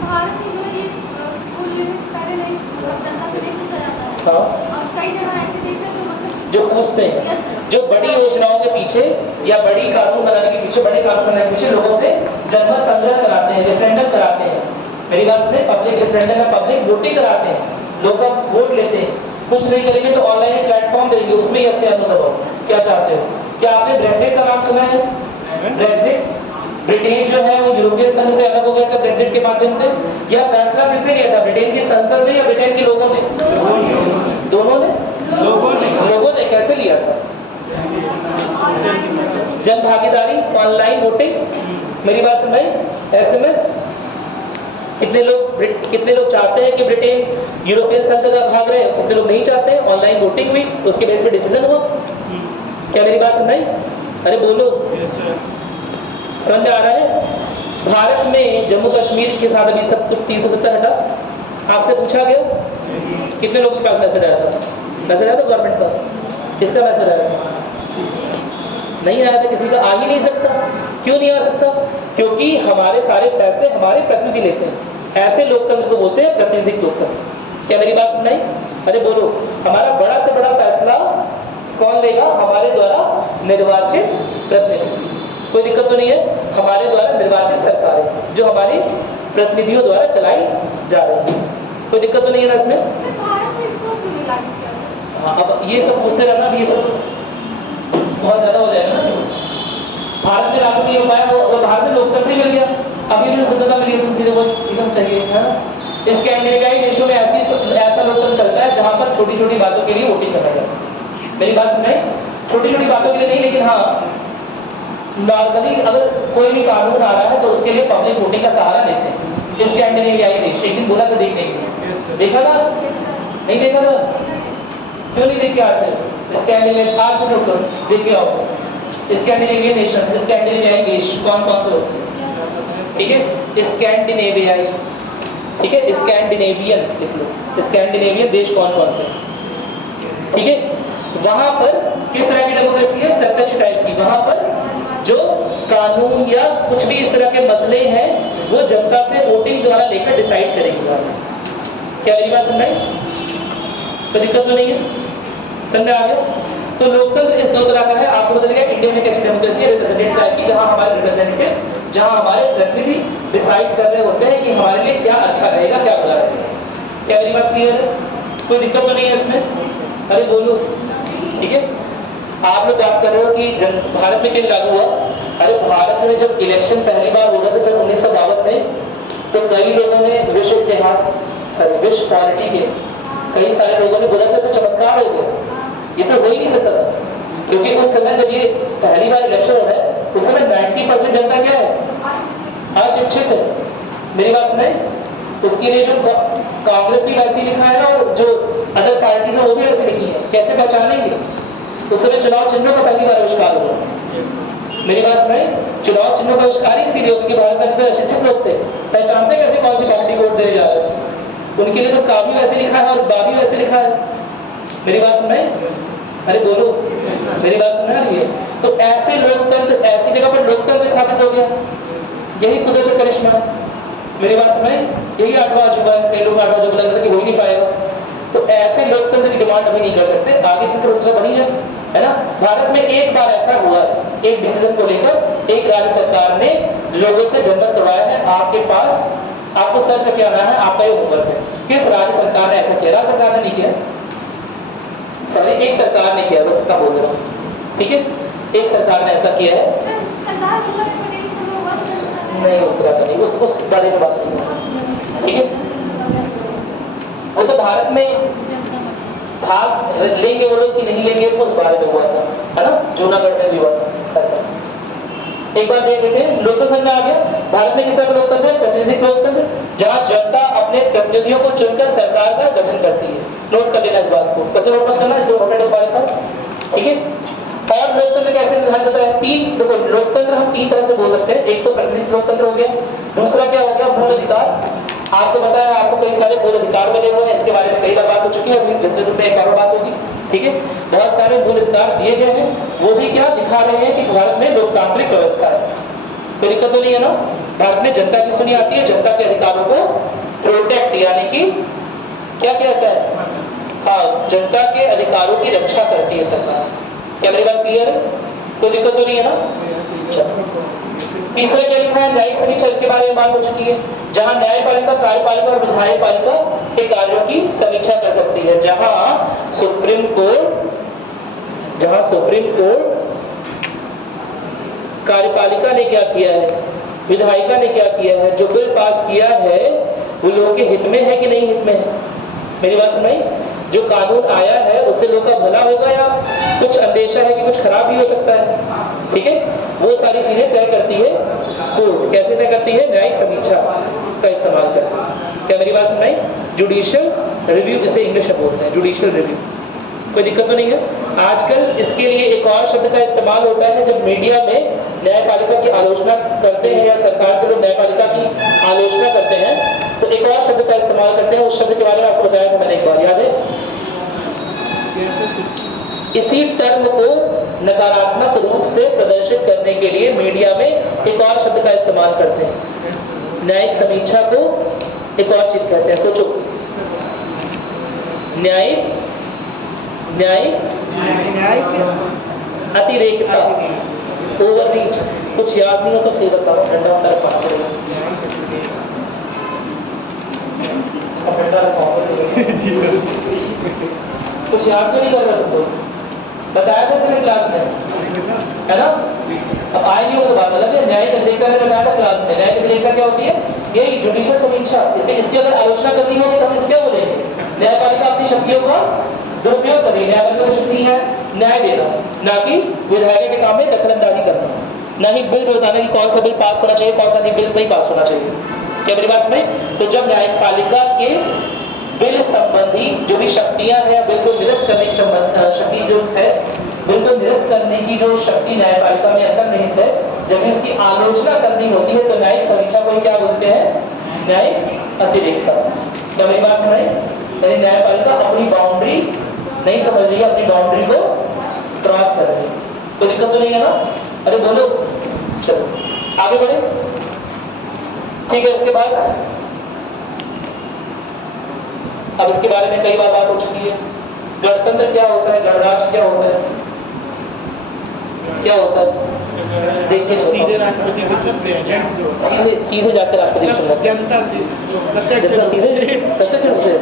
भारत में जो ये स्कूल लेने से पहले नहीं, मतलब जनता से नहीं पूछा जाता है। हाँ, और कई जगह ऐसे देश हैं जो मतलब जो पूछते हैं, Yes, sir. जो बड़ी योजनाओं के पीछे या बड़ी कानून बनाने के पीछे, बड़े कानून बनाने के पीछे लोगों से जनमत संग्रह कराते हैं, रेफरेंडम कराते हैं। मेरी बात सुने, पब्लिक रेफरेंडम में पब्लिक वोटिंग कराते हैं, लोग वोट लेते हैं। कुछ नहीं करेंगे तो ऑनलाइन प्लेटफॉर्म देंगे, उसमें यस या नो दबाओ, क्या चाहते हो। क्या आपने ब्रेक्जिट का नाम सुना है? ब्रेक्जिट, ब्रिटेन जो है वो यूरोपियन संघ से अलग हो गया था ब्रेक्जिट के माध्यम से। यह फैसला किसने लिया था? ब्रिटेन की संसद ने या ब्रिटेन के लोगों ने? दोनों ने। लोगों ने कैसे लिया था? जन भागीदारी, ऑनलाइन वोटिंग। मेरी बात सुन भाई, एसएमएस। कितने लोग चाहते हैं कि ब्रिटेन यूरोपियन संघ का भाग रहे, कितने लोग नहीं चाहते हैं। ऑनलाइन वोटिंग हुई, उसके बेस पे डिसीजन हुआ। क्या मेरी बात सुन भाई? अरे बोलो, समझ में आ रहा है? भारत में जम्मू कश्मीर के साथ अभी सब कुछ 370 हटा। आपसे पूछा गया कितने लोगों के पास मैसेज आया था? मैसेज आया था गवर्नमेंट का? किसका मैसेज आया था? नहीं आया था किसी का। आ ही नहीं सकता। क्यों नहीं आ सकता? क्योंकि हमारे सारे फैसले हमारे प्रतिनिधि लेते हैं। ऐसे लोकतंत्र को बोलते हैं प्रतिनिधिक लोकतंत्र। क्या मेरी बात सुनाई? अरे बोलो, हमारा बड़ा से बड़ा फैसला कौन लेगा? हमारे द्वारा निर्वाचित प्रतिनिधि। कोई दिक्कत तो नहीं है? हमारे द्वारा निर्वाचित सरकारें जो हमारी प्रतिनिधियों द्वारा चलाई जा रही है। कोई दिक्कत तो नहीं है ना इसमें? सर, भारत में इसको क्यों नहीं लागू किया? हाँ, अब ये सब पूछते रहना, ये सब बहुत ज्यादा हो जाएगा ना। भारत में लागू नहीं हो पाया, वो भारत में लोकतंत्र ही मिल गया। अभी भी स्वतंत्रता मिली है, तुमसे वो एकदम चाहिए है ना। स्कैंडिनेवियाई देशों में ऐसा लोकतंत्र चलता है जहां पर छोटी छोटी बातों के लिए वोटिंग करना जाता है। मेरी बात सुन रहे? छोटी छोटी बातों के लिए नहीं, लेकिन हाँ नॉर्मली अगर कोई भी कानून आ रहा है तो उसके लिए पब्लिक वोटिंग का सहारा लेते हैं। स्कैंडिनेवियाई देश, एक दिन बोला तो देखने के लिए देखा था, नहीं देखा था? क्यों नहीं देख के आते? स्कैंडिनेवियन आज भी लोग देख के आओ। स्कैंडिनेवियन नेशन, स्कैंडिनेवियाई देश कौन कौन से होते हैं? ठीक है, स्कैंडिनेवियाई। ठीक है, स्कैंडिनेवियन लिख लो, स्कैंडिनेवियन देश कौन कौन से? ठीक है, वहां पर किस तरह की डेमोक्रेसी है? प्रत्यक्ष टाइप की। वहां पर जो कानून या कुछ भी इस तरह के मसले हैं वो जनता से वोटिंग द्वारा लेकर डिसाइड करेंगे। क्या मेरी बात समझ में? कोई दिक्कत तो नहीं है? समझ आ गया? तो लोकतंत्र इस दो तरह का है। आपको बता देगा इंडिया में कैसी डेमोक्रेसी है, रिप्रेजेंटेटिव टाइप की, जहां हमारे रिप्रेजेंटेटिव, जहां हमारे प्रतिनिधि डिसाइड कर रहे होते हैं कि हमारे लिए क्या अच्छा रहेगा, क्या बुरा रहेगा। क्या मेरी बात क्लियर है? कोई दिक्कत तो नहीं है इसमें? अरे बोलो। ठीक है, आप लोग बात कर रहे हो कि भारत में क्यों लागू हुआ? अरे भारत में जब इलेक्शन पहली बार हो रहा था सन 1952 में, तो कई लोगों ने विश्व पॉलिटी के कई सारे लोगों ने बोला था तो चमत्कार हो गया, ये तो हो ही नहीं सकता था। क्योंकि उस समय जब ये पहली बार इलेक्शन हो रहा है उस समय 90% जनता क्या है? अशिक्षित है। मेरी बात सुने? उसके लिए जो कांग्रेस भी वैसे लिखा है ना, और जो अदर पार्टीज है वो भी वैसे लिखी है। कैसे पहचानेंगे? उस समय चुनाव चिन्हों का पहली बार आविष्कार हुआ। मेरी बात सुने? चुनाव चिन्हों का आविष्कार इसीलिए क्योंकि भारत में इतने अशिक्षित लोग थे, पहचानते कैसे कौन सी पार्टी वोट देने जा रहे हैं? उनके लिए तो काफी वैसे लिखा है और बाबी वैसे लिखा है। मेरी बात सुन रहे? अरे बोलो, मेरी बात सुन रही है? तो ऐसे लोकतंत्र, ऐसी जगह पर लोकतंत्र स्थापित हो गया, यही कुदरत का करिश्मा है। मेरी बात सुन रहे? यही 8वां अजूबा है। कई लोग 8वां अजूबा लगता है कि हो ही नहीं पाएगा, तो ऐसे लोकतंत्र की डिमांड अभी नहीं कर सकते, आगे चलकर उस तरह बनी जाए, है ना। भारत में एक बार ऐसा हुआ, एक डिसीजन को लेकर एक राज्य सरकार ने लोगों से जनमत करवाया है, आपके पास आपको सर्च करके आना है, आपका ये होमवर्क है, किस राज्य सरकार ने ऐसा किया। राज्य सरकार ने नहीं किया, सॉरी एक सरकार ने किया, बस इतना बोल रहा हूँ, ठीक है, एक सरकार ने ऐसा किया है। सरदार वल्लभ पटेल को वह नहीं उस तरह का नहीं, उस बारे में बात नहीं, ठीक है। वो तो भारत में भाग लेंगे वो लोग कि नहीं लेंगे उस बारे में हुआ था, है ना, जूनागढ़ में भी हुआ था ऐसा। एक बार देख लेते हैं, लोकतंत्र संघ आ गया। भारत में किस तरह का लोकतंत्र है? प्रतिनिधित्व लोकतंत्र, जहां जनता अपने प्रतिनिधियों को चुनकर सरकार का गठन करती है। नोट कर लेना इस बात को, कैसे नोट करना है, 2 मिनट हमारे पास, ठीक है। और लोकतंत्र कैसे निर्धारित होता है? देखो लोकतंत्र हम 3 तरह से बोल सकते हैं। एक तो प्रतिनिधित्व लोकतंत्र हो गया, दूसरा क्या हो गया, मूल अधिकार। आपको पता है, आपको कई सारे मूल अधिकार मिले हुए हैं, इसके बारे में कई बार बात हो चुकी है, अभी विस्तृत रूप में एक और बात होगी, ठीक है। बहुत सारे मूल अधिकार दिए गए हैं, वो भी क्या दिखा रहे हैं कि भारत में लोकतांत्रिक व्यवस्था है, कोई दिक्कत तो नहीं है ना। भारत में जनता की सुनी आती है, जनता के अधिकारों को प्रोटेक्ट यानी कि क्या कहता है, हाँ, जनता के अधिकारों की रक्षा करती है सरकार। क्या मेरी बात क्लियर है? कोई दिक्कत तो नहीं है ना। तीसरा क्या लिखा है, न्यायिक समीक्षा, इसके बारे में बात हो चुकी है, जहां न्यायपालिका, कार्यपालिका और विधायपालिका के कार्यों की समीक्षा कर सकती है। जहां सुप्रीम कोर्ट कार्यपालिका ने क्या किया है, विधायिका ने क्या किया है, जो बिल पास किया है वो लोगों के हित में है कि नहीं हित में है। मेरी बात सुनाई, जो कानून आया है उससे लोगों का भला होगा या कुछ अंदेशा है कि कुछ खराब भी हो सकता है, ठीक है। वो सारी चीजें तय करती है कोर्ट। कैसे तय करती है? न्यायिक समीक्षा का इस्तेमाल करके। क्या मेरी बात सुनाई? जुडिशियल रिव्यू, इसे इंग्लिश में बोलते हैं, जुडिशियल रिव्यू। कोई दिक्कत तो नहीं है। आजकल इसके लिए एक और शब्द का इस्तेमाल होता है, जब मीडिया में न्यायपालिका की आलोचना करते हैं या सरकार के लोग न्यायपालिका की आलोचना करते हैं, तो एक और शब्द का इस्तेमाल करते हैं। उस शब्द के बारे में आपको बताया था मैंने एक बार, याद है? इसी टर्म को नकारात्मक रूप से प्रदर्शित करने के लिए मीडिया में एक और शब्द का इस्तेमाल करते हैं। न्यायिक समीक्षा को एक और चीज कहते हैं, सोचो, न्यायिक अतिरेकता, ओवररीच। कुछ याद नहीं हो तो सही बताओ, ठंडा होता है पानी कुछ याद तो नहीं कर रहे तुमको, बताया था सभी क्लास में, है ना। अब आए नहीं हो तो बात अलग है। न्यायिक अतिरेकता ने बताया था क्लास में। न्यायिक अतिरेकता क्या होती है? यही जुडिशियल समीक्षा। इसकी अगर आलोचना करनी होगी तो हम इसके बोलेंगे, न्यायपालिका अपनी शक्तियों का दुरुपयोग कर रही है। न्यायपालिका की शक्ति है न्याय देना, ना कि विधायक के काम में दखलंदाजी करना, ना ही बिल बताना कि कौन सा बिल पास होना चाहिए, कौन सा बिल नहीं पास होना चाहिए। क्या मेरी बात सुने? तो जब न्यायपालिका के बिल संबंधी जो भी शक्तियां हैं, बिल को निरस्त करने की शक्ति जो है, बिल को निरस्त करने की जो शक्ति न्यायपालिका में अंतर्निहित है, जब इसकी आलोचना करनी होती है तो न्यायिक समीक्षा को क्या बोलते हैं? न्यायिक अतिरेकता। क्या मेरी बात सुनाई? यानी न्यायपालिका अपनी बाउंड्री नहीं समझ रही है, अपनी बाउंड्री को क्रॉस कर रही है। कोई दिक्कत तो नहीं है ना? अरे बोलो, चलो आगे बढ़े, ठीक है। इसके बाद अब इसके बारे में कई बार बात हो चुकी है। गणतंत्र क्या होता है, गणराज्य क्या होता है, क्या होता है? देखिए सीधे राष्ट्रपति को चुनते हैं, सीधे जाकर राष्ट्रपति को चुनते हैं, जनता से प्रत्यक्ष रूप से।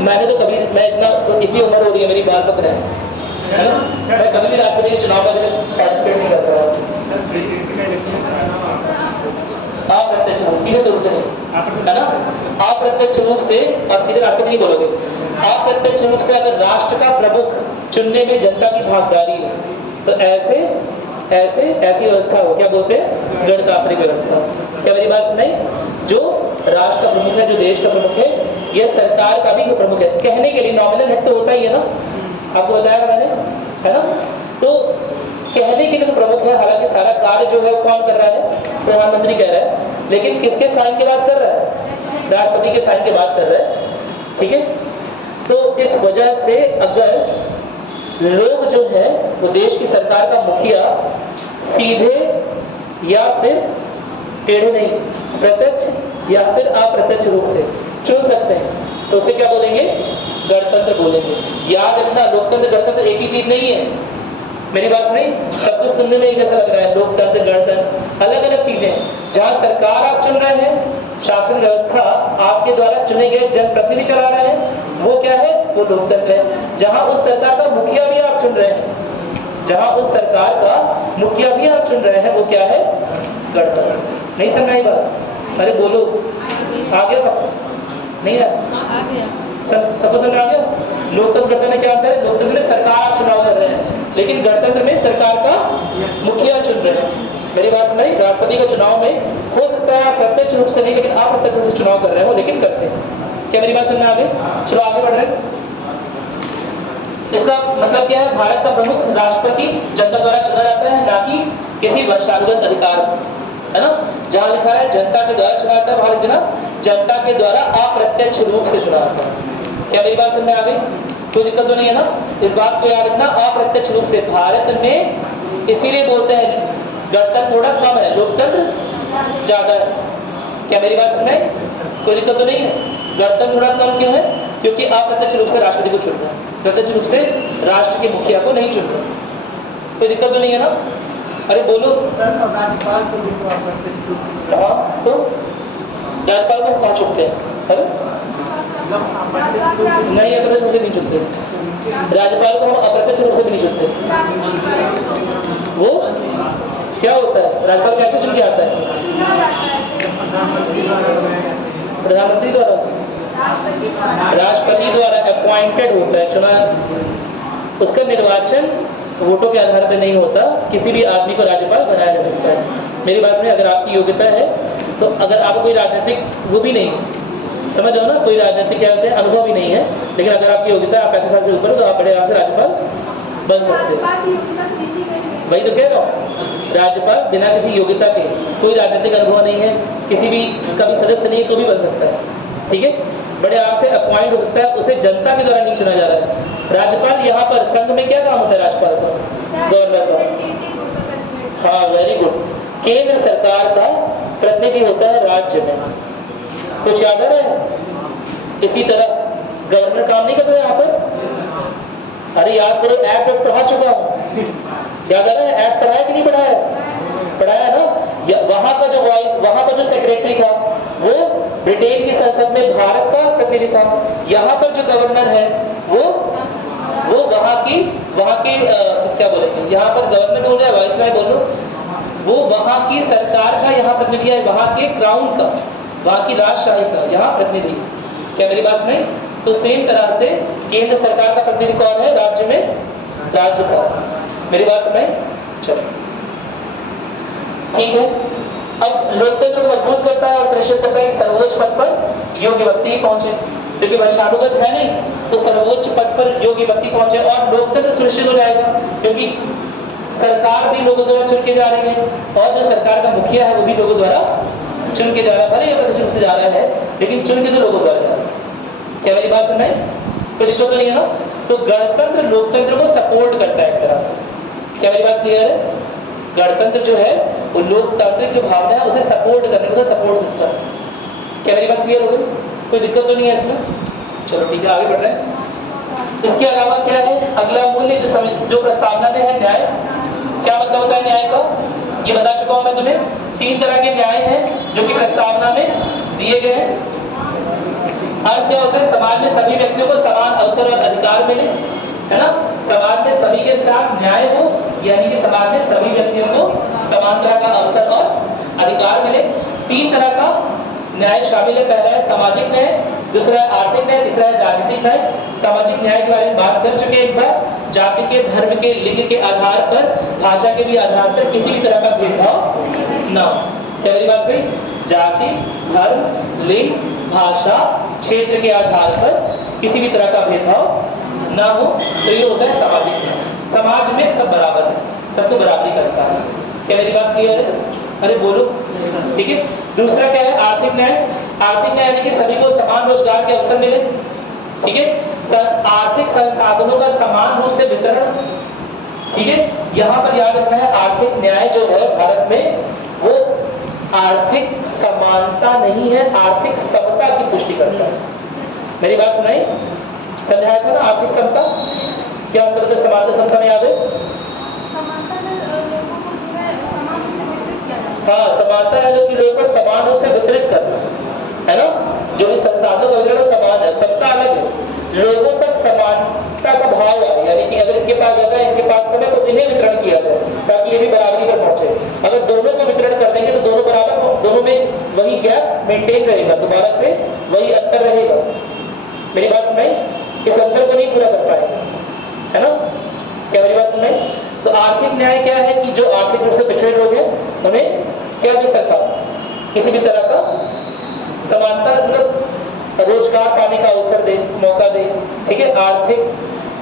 मैंने तो कभी, मैं इतनी उम्र हो रही है मेरी, बाल पक रहे हैं, है ना, मैं कभी भी राष्ट्रपति के चुनाव में पार्टिसिपेट नहीं करता हूँ। अप्रत्यक्ष रूप, सीधे रूप से नहीं, है ना। अप्रत्यक्ष रूप से, और सीधे राष्ट्रपति नहीं बोलोगे, अप्रत्यक्ष रूप से अगर राष्ट्र का प्रमुख चुनने में जनता की भागीदारी है तो ऐसी व्यवस्था हो, क्या बोलते हैं? गणतांत्रिक व्यवस्था। क्या मेरी बात नहीं? जो राष्ट्र का प्रमुख है, जो देश का प्रमुख है, यह सरकार का भी प्रमुख है। कहने के लिए नॉमिनल हेड तो होता ही है ना, आपको बताया मैंने, है ना। तो कहने के लिए तो प्रमुख है, हालांकि सारा कार्य जो है वो कौन कर रहा है? प्रधानमंत्री कर रहा है, लेकिन किसके साइन के बाद कर रहा है? राष्ट्रपति के साइन के बाद कर रहा है, ठीक है। तो इस वजह से अगर लोग जो है वो देश की सरकार का मुखिया सीधे या फिर टेढ़े नहीं, प्रत्यक्ष या फिर अप्रत्यक्ष रूप से चुन सकते हैं, तो उसे क्या बोलेंगे? गणतंत्र बोलेंगे। याद रखना, लोकतंत्र गणतंत्र एक ही चीज नहीं है। मेरी बात नहीं, सब कुछ सुनने में एक जैसा लग रहा है, लोकतंत्र गणतंत्र अलग अलग चीजें हैं। जहाँ सरकार आप चुन रहे हैं, शासन व्यवस्था आपके द्वारा चुने गए जनप्रतिनिधि चला रहे हैं, वो क्या है, वो लोकतंत्र है। जहाँ उस सरकार का मुखिया भी आप चुन रहे हैं, जहाँ उस सरकार का मुखिया भी आप चुन रहे हैं, वो क्या है, गणतंत्र। नहीं समझ आई बात? अरे बोलो, आ गया नहीं है? सबको समझ आ गया? लोकतंत्र गणतंत्र में क्या अंतर है? लोकतंत्र में सरकार चुनाव कर रहे हैं, लेकिन गणतंत्र में सरकार का मुखिया चुन रहे हैं। मेरी बात समझ? राष्ट्रपति का चुनाव में हो सकता है प्रत्यक्ष रूप से नहीं, लेकिन आप प्रत्यक्ष रूप से चुनाव कर रहे हो, लेकिन करते हैं। क्या मेरी बात समझ में आ गई? चलो आगे बढ़ रहे हैं। इसका मतलब क्या है? भारत का प्रमुख राष्ट्रपति जनता द्वारा चुना जाता है, ना कि किसी वंशानुगत अधिकार, है ना? जहां लिखा है जनता के द्वारा चुना जाता है, वहां लिखना जनता के द्वारा अप्रत्यक्ष रूप से चुना जाता है। क्या मेरी बात समझ में आ गई? कोई दिक्कत तो नहीं है ना? इस बात को याद रखना, अप्रत्यक्ष रूप से। भारत में इसीलिए बोलते हैं गणतंत्र थोड़ा कम है, लोकतंत्र ज्यादा है। क्या मेरी बात समझ में? कोई दिक्कत तो नहीं है? गणतंत्र थोड़ा कम क्यों है? क्योंकि अप्रत्यक्ष रूप से राष्ट्रपति को चुन रहे हैं, प्रत्यक्ष रूप से राष्ट्र के मुखिया को नहीं चुन रहे। कोई दिक्कत तो नहीं है ना? अरे बोलो सर, और राज्यपाल को भी तो अप्रत्यक्ष रूप से तो राज्यपाल को कहाँ चुनते हैं? अरे नहीं, अप्रत्यक्ष रूप से नहीं चुनते राज्यपाल को, हम अप्रत्यक्ष रूप से भी नहीं चुनते। वो क्या होता है? राज्यपाल कैसे चुन के आता है? प्रधानमंत्री द्वारा, राष्ट्रपति द्वारा अपॉइंटेड होता है, चुना। उसका निर्वाचन वोटों के आधार पर नहीं होता, किसी भी आदमी को राज्यपाल बनाया जा सकता है। मेरी बात में, अगर आपकी योग्यता है तो, अगर आपको कोई राजनीतिक वो भी नहीं, समझ आओ ना, कोई राजनीतिक क्या होते हैं, अनुभव भी नहीं है, लेकिन अगर आपकी योग्यता आप 35 साल से ऊपर हो तो आप बड़े आराम से राज्यपाल बन सकते हो। वही तो कह रहा हूँ, राज्यपाल बिना किसी योग्यता के, कोई राजनीतिक अनुभव नहीं है, किसी भी कभी सदस्य नहीं है, तो भी बन सकता है। ठीक है, बड़े आराम से अपॉइंट हो सकता है, उसे जनता के द्वारा नहीं चुना जा रहा है। राज्यपाल यहाँ पर संघ में क्या काम होता है राज्यपाल का? गवर्नर का। हाँ, वेरी गुड। केंद्र सरकार का प्रतिनिधि होता है राज्य में। कुछ याद आ रहा है? इसी तरह गवर्नर काम नहीं करता यहाँ पर? अरे याद करो, एक्ट पढ़ा चुका हूँ, याद आ रहा है? एक्ट पढ़ाया कि नहीं पढ़ाया? पढ़ाया ना? वहां का जो वॉइस, वहां का जो सेक्रेटरी था, वो ब्रिटेन की संसद में भारत का प्रतिनिधि था। यहाँ पर जो गवर्नर है वो वहाँ की क्या बोलेंगे, यहाँ पर गवर्नर बोल रहे हैं, वाइसराय बोलो, वो वहाँ की सरकार का यहाँ प्रतिनिधि है, वहाँ के क्राउन का, वहाँ की राजशाही का यहाँ प्रतिनिधि। क्या मेरी बात नहीं? तो सेम तरह से केंद्र सरकार का प्रतिनिधि कौन है राज्य में? राज्यपाल। मेरी बात समझ? चलो ठीक है। अब लोकतंत्र को मजबूत करता है और सुनिश्चित करता है कि सर्वोच्च पद पर योग्य व्यक्ति पहुंचे, क्योंकि वंशानुगत है नहीं, तो सर्वोच्च पद पर योग्य व्यक्ति पहुंचे और लोकतंत्र सुनिश्चित हो जाएगा, क्योंकि सरकार भी लोगों द्वारा चुन के जा रही है और जो सरकार का मुखिया है वो भी लोगों द्वारा चुन के जा रहा है। भले अप्रत्यक्ष रूप से जा रहा है, लेकिन चुन के तो लोगों द्वारा जा रहा है। क्या मेरी बात समझ? कोई दिक्कत तो नहीं है ना? तो गणतंत्र लोकतंत्र को सपोर्ट करता है एक तरह से। क्या मेरी बात क्लियर है? गणतंत्र जो है वो लोकतांत्रिक जो भावना है उसे सपोर्ट करने का सपोर्ट सिस्टम। क्या मेरी बात क्लियर हो गई? कोई दिक्कत तो नहीं है इसमें? चलो ठीक है, आगे बढ़ रहे हैं। इसके अलावा क्या है? अगला मूल्य जो प्रस्तावना में है, न्याय। क्या मतलब होता है न्याय का? ये बता चुका हूं मैं तुम्हें। 3 तरह के न्याय हैं जो कि प्रस्तावना में दिए गए हैं। अर्थ क्या होता है? समाज में सभी व्यक्तियों को समान अवसर और अधिकार मिले, है ना? समाज में सभी के साथ न्याय हो, यानी कि समाज में सभी व्यक्तियों को समान तरह का अवसर और अधिकार मिले। 3 तरह का न्याय शामिल है। पहला है सामाजिक न्याय, दूसरा है आर्थिक न्याय, तीसरा है राजनीतिक न्याय। सामाजिक न्याय के बारे में बात कर चुके एक बार। जाति के, धर्म के, लिंग के आधार पर, भाषा के भी आधार पर किसी भी तरह का भेदभाव न हो। क्या मेरी बात सही? जाति, धर्म, लिंग, भाषा, क्षेत्र के आधार पर किसी भी तरह का भेदभाव ना हो, तो ये होता है सामाजिक न्याय। समाज में सब बराबर है, सबको बराबरी करता है। क्या मेरी बात क्लियर है? अरे बोलो, ठीक है। दूसरा क्या है? आर्थिक न्याय। आर्थिक न्याय यानी कि सभी को समान रोजगार के अवसर मिले, ठीक है। आर्थिक संसाधनों का समान रूप से वितरण, ठीक है। यहाँ पर याद रखना है, आर्थिक न्याय जो है भारत में वो आर्थिक समानता नहीं है, आर्थिक समता की पुष्टि करता है। मेरी बात सुनाई? समझाया था ना आर्थिक समता क्या अंतर होता है समानता समता में, याद है? समानता से लोगों को जो है समान रूप से वितरित किया जाता हाँ, समानता है कि लोगों को समान रूप से वितरित करना है ना, जो भी संसाधनों का वितरण समान है। समता अलग है, लोगों तक समानता का भाव आए, यानी कि अगर इनके पास ज्यादा है इनके पास कम है तो इन्हें वितरण किया जाए ताकि ये भी बराबरी पर पहुंचे। अगर दोनों को वितरण कर देंगे तो दोनों बराबर, दोनों में वही गैप मेंटेन रहेगा, दोबारा से वही अंतर रहेगा। मेरी बात सुनाई? इस अंतर को नहीं पूरा कर पाएगा, है ना? क्या मेरी बात सुनाई? तो आर्थिक न्याय क्या है कि जो आर्थिक रूप से पिछड़े लोग हैं उन्हें क्या दे सकता, किसी भी तरह का समानता, मतलब रोजगार पाने का अवसर दे, मौका दे, ठीक है, आर्थिक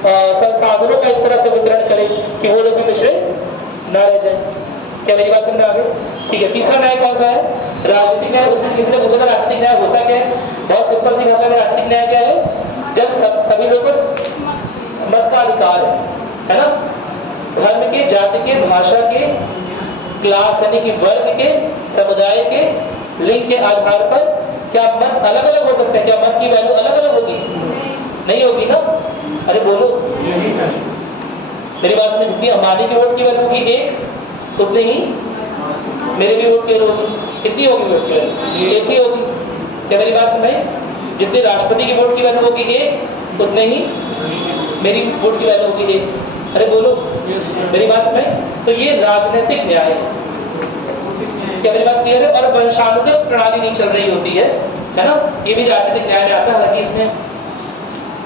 संसाधनों का इस तरह से वितरण करे कि वो लोग भी पिछड़े ना रह जाए। क्या मेरी बात समझ में आ गई? ठीक है। तीसरा न्याय कौन सा है? राजनीतिक न्याय। उसने किसी ने पूछा था राजनीतिक न्याय होता क्या है? बहुत सिंपल सी भाषा में राजनीतिक न्याय क्या है? जब सभी लोगों को मत का अधिकार है ना, धर्म के, जाति के, भाषा के, क्लास यानी कि वर्ग के, समुदाय के, लिंग के आधार पर क्या मत अलग अलग हो सकते हैं? क्या मत की वैल्यू अलग अलग होगी? नहीं होगी ना? अरे बोलो, मेरी बात में जितनी अंबानी की वोट की वैल्यू होगी एक, उतनी ही मेरे भी वोट की वैल्यू होगी। कितनी होगी वोट की वैल्यू? एक ही होगी। क्या मेरी बात समझ? जितनी राष्ट्रपति की वोट की वैल्यू होगी एक, उतने ही मेरी वोट की वैल्यू होगी एक। अरे बोलो, मेरी बात समझ? तो ये राजनीतिक न्याय है। क्या मेरी बात क्लियर है? और वंशानुगत प्रणाली नहीं चल रही होती है ना, ये भी राजनीतिक न्याय में आता है। हालांकि इसमें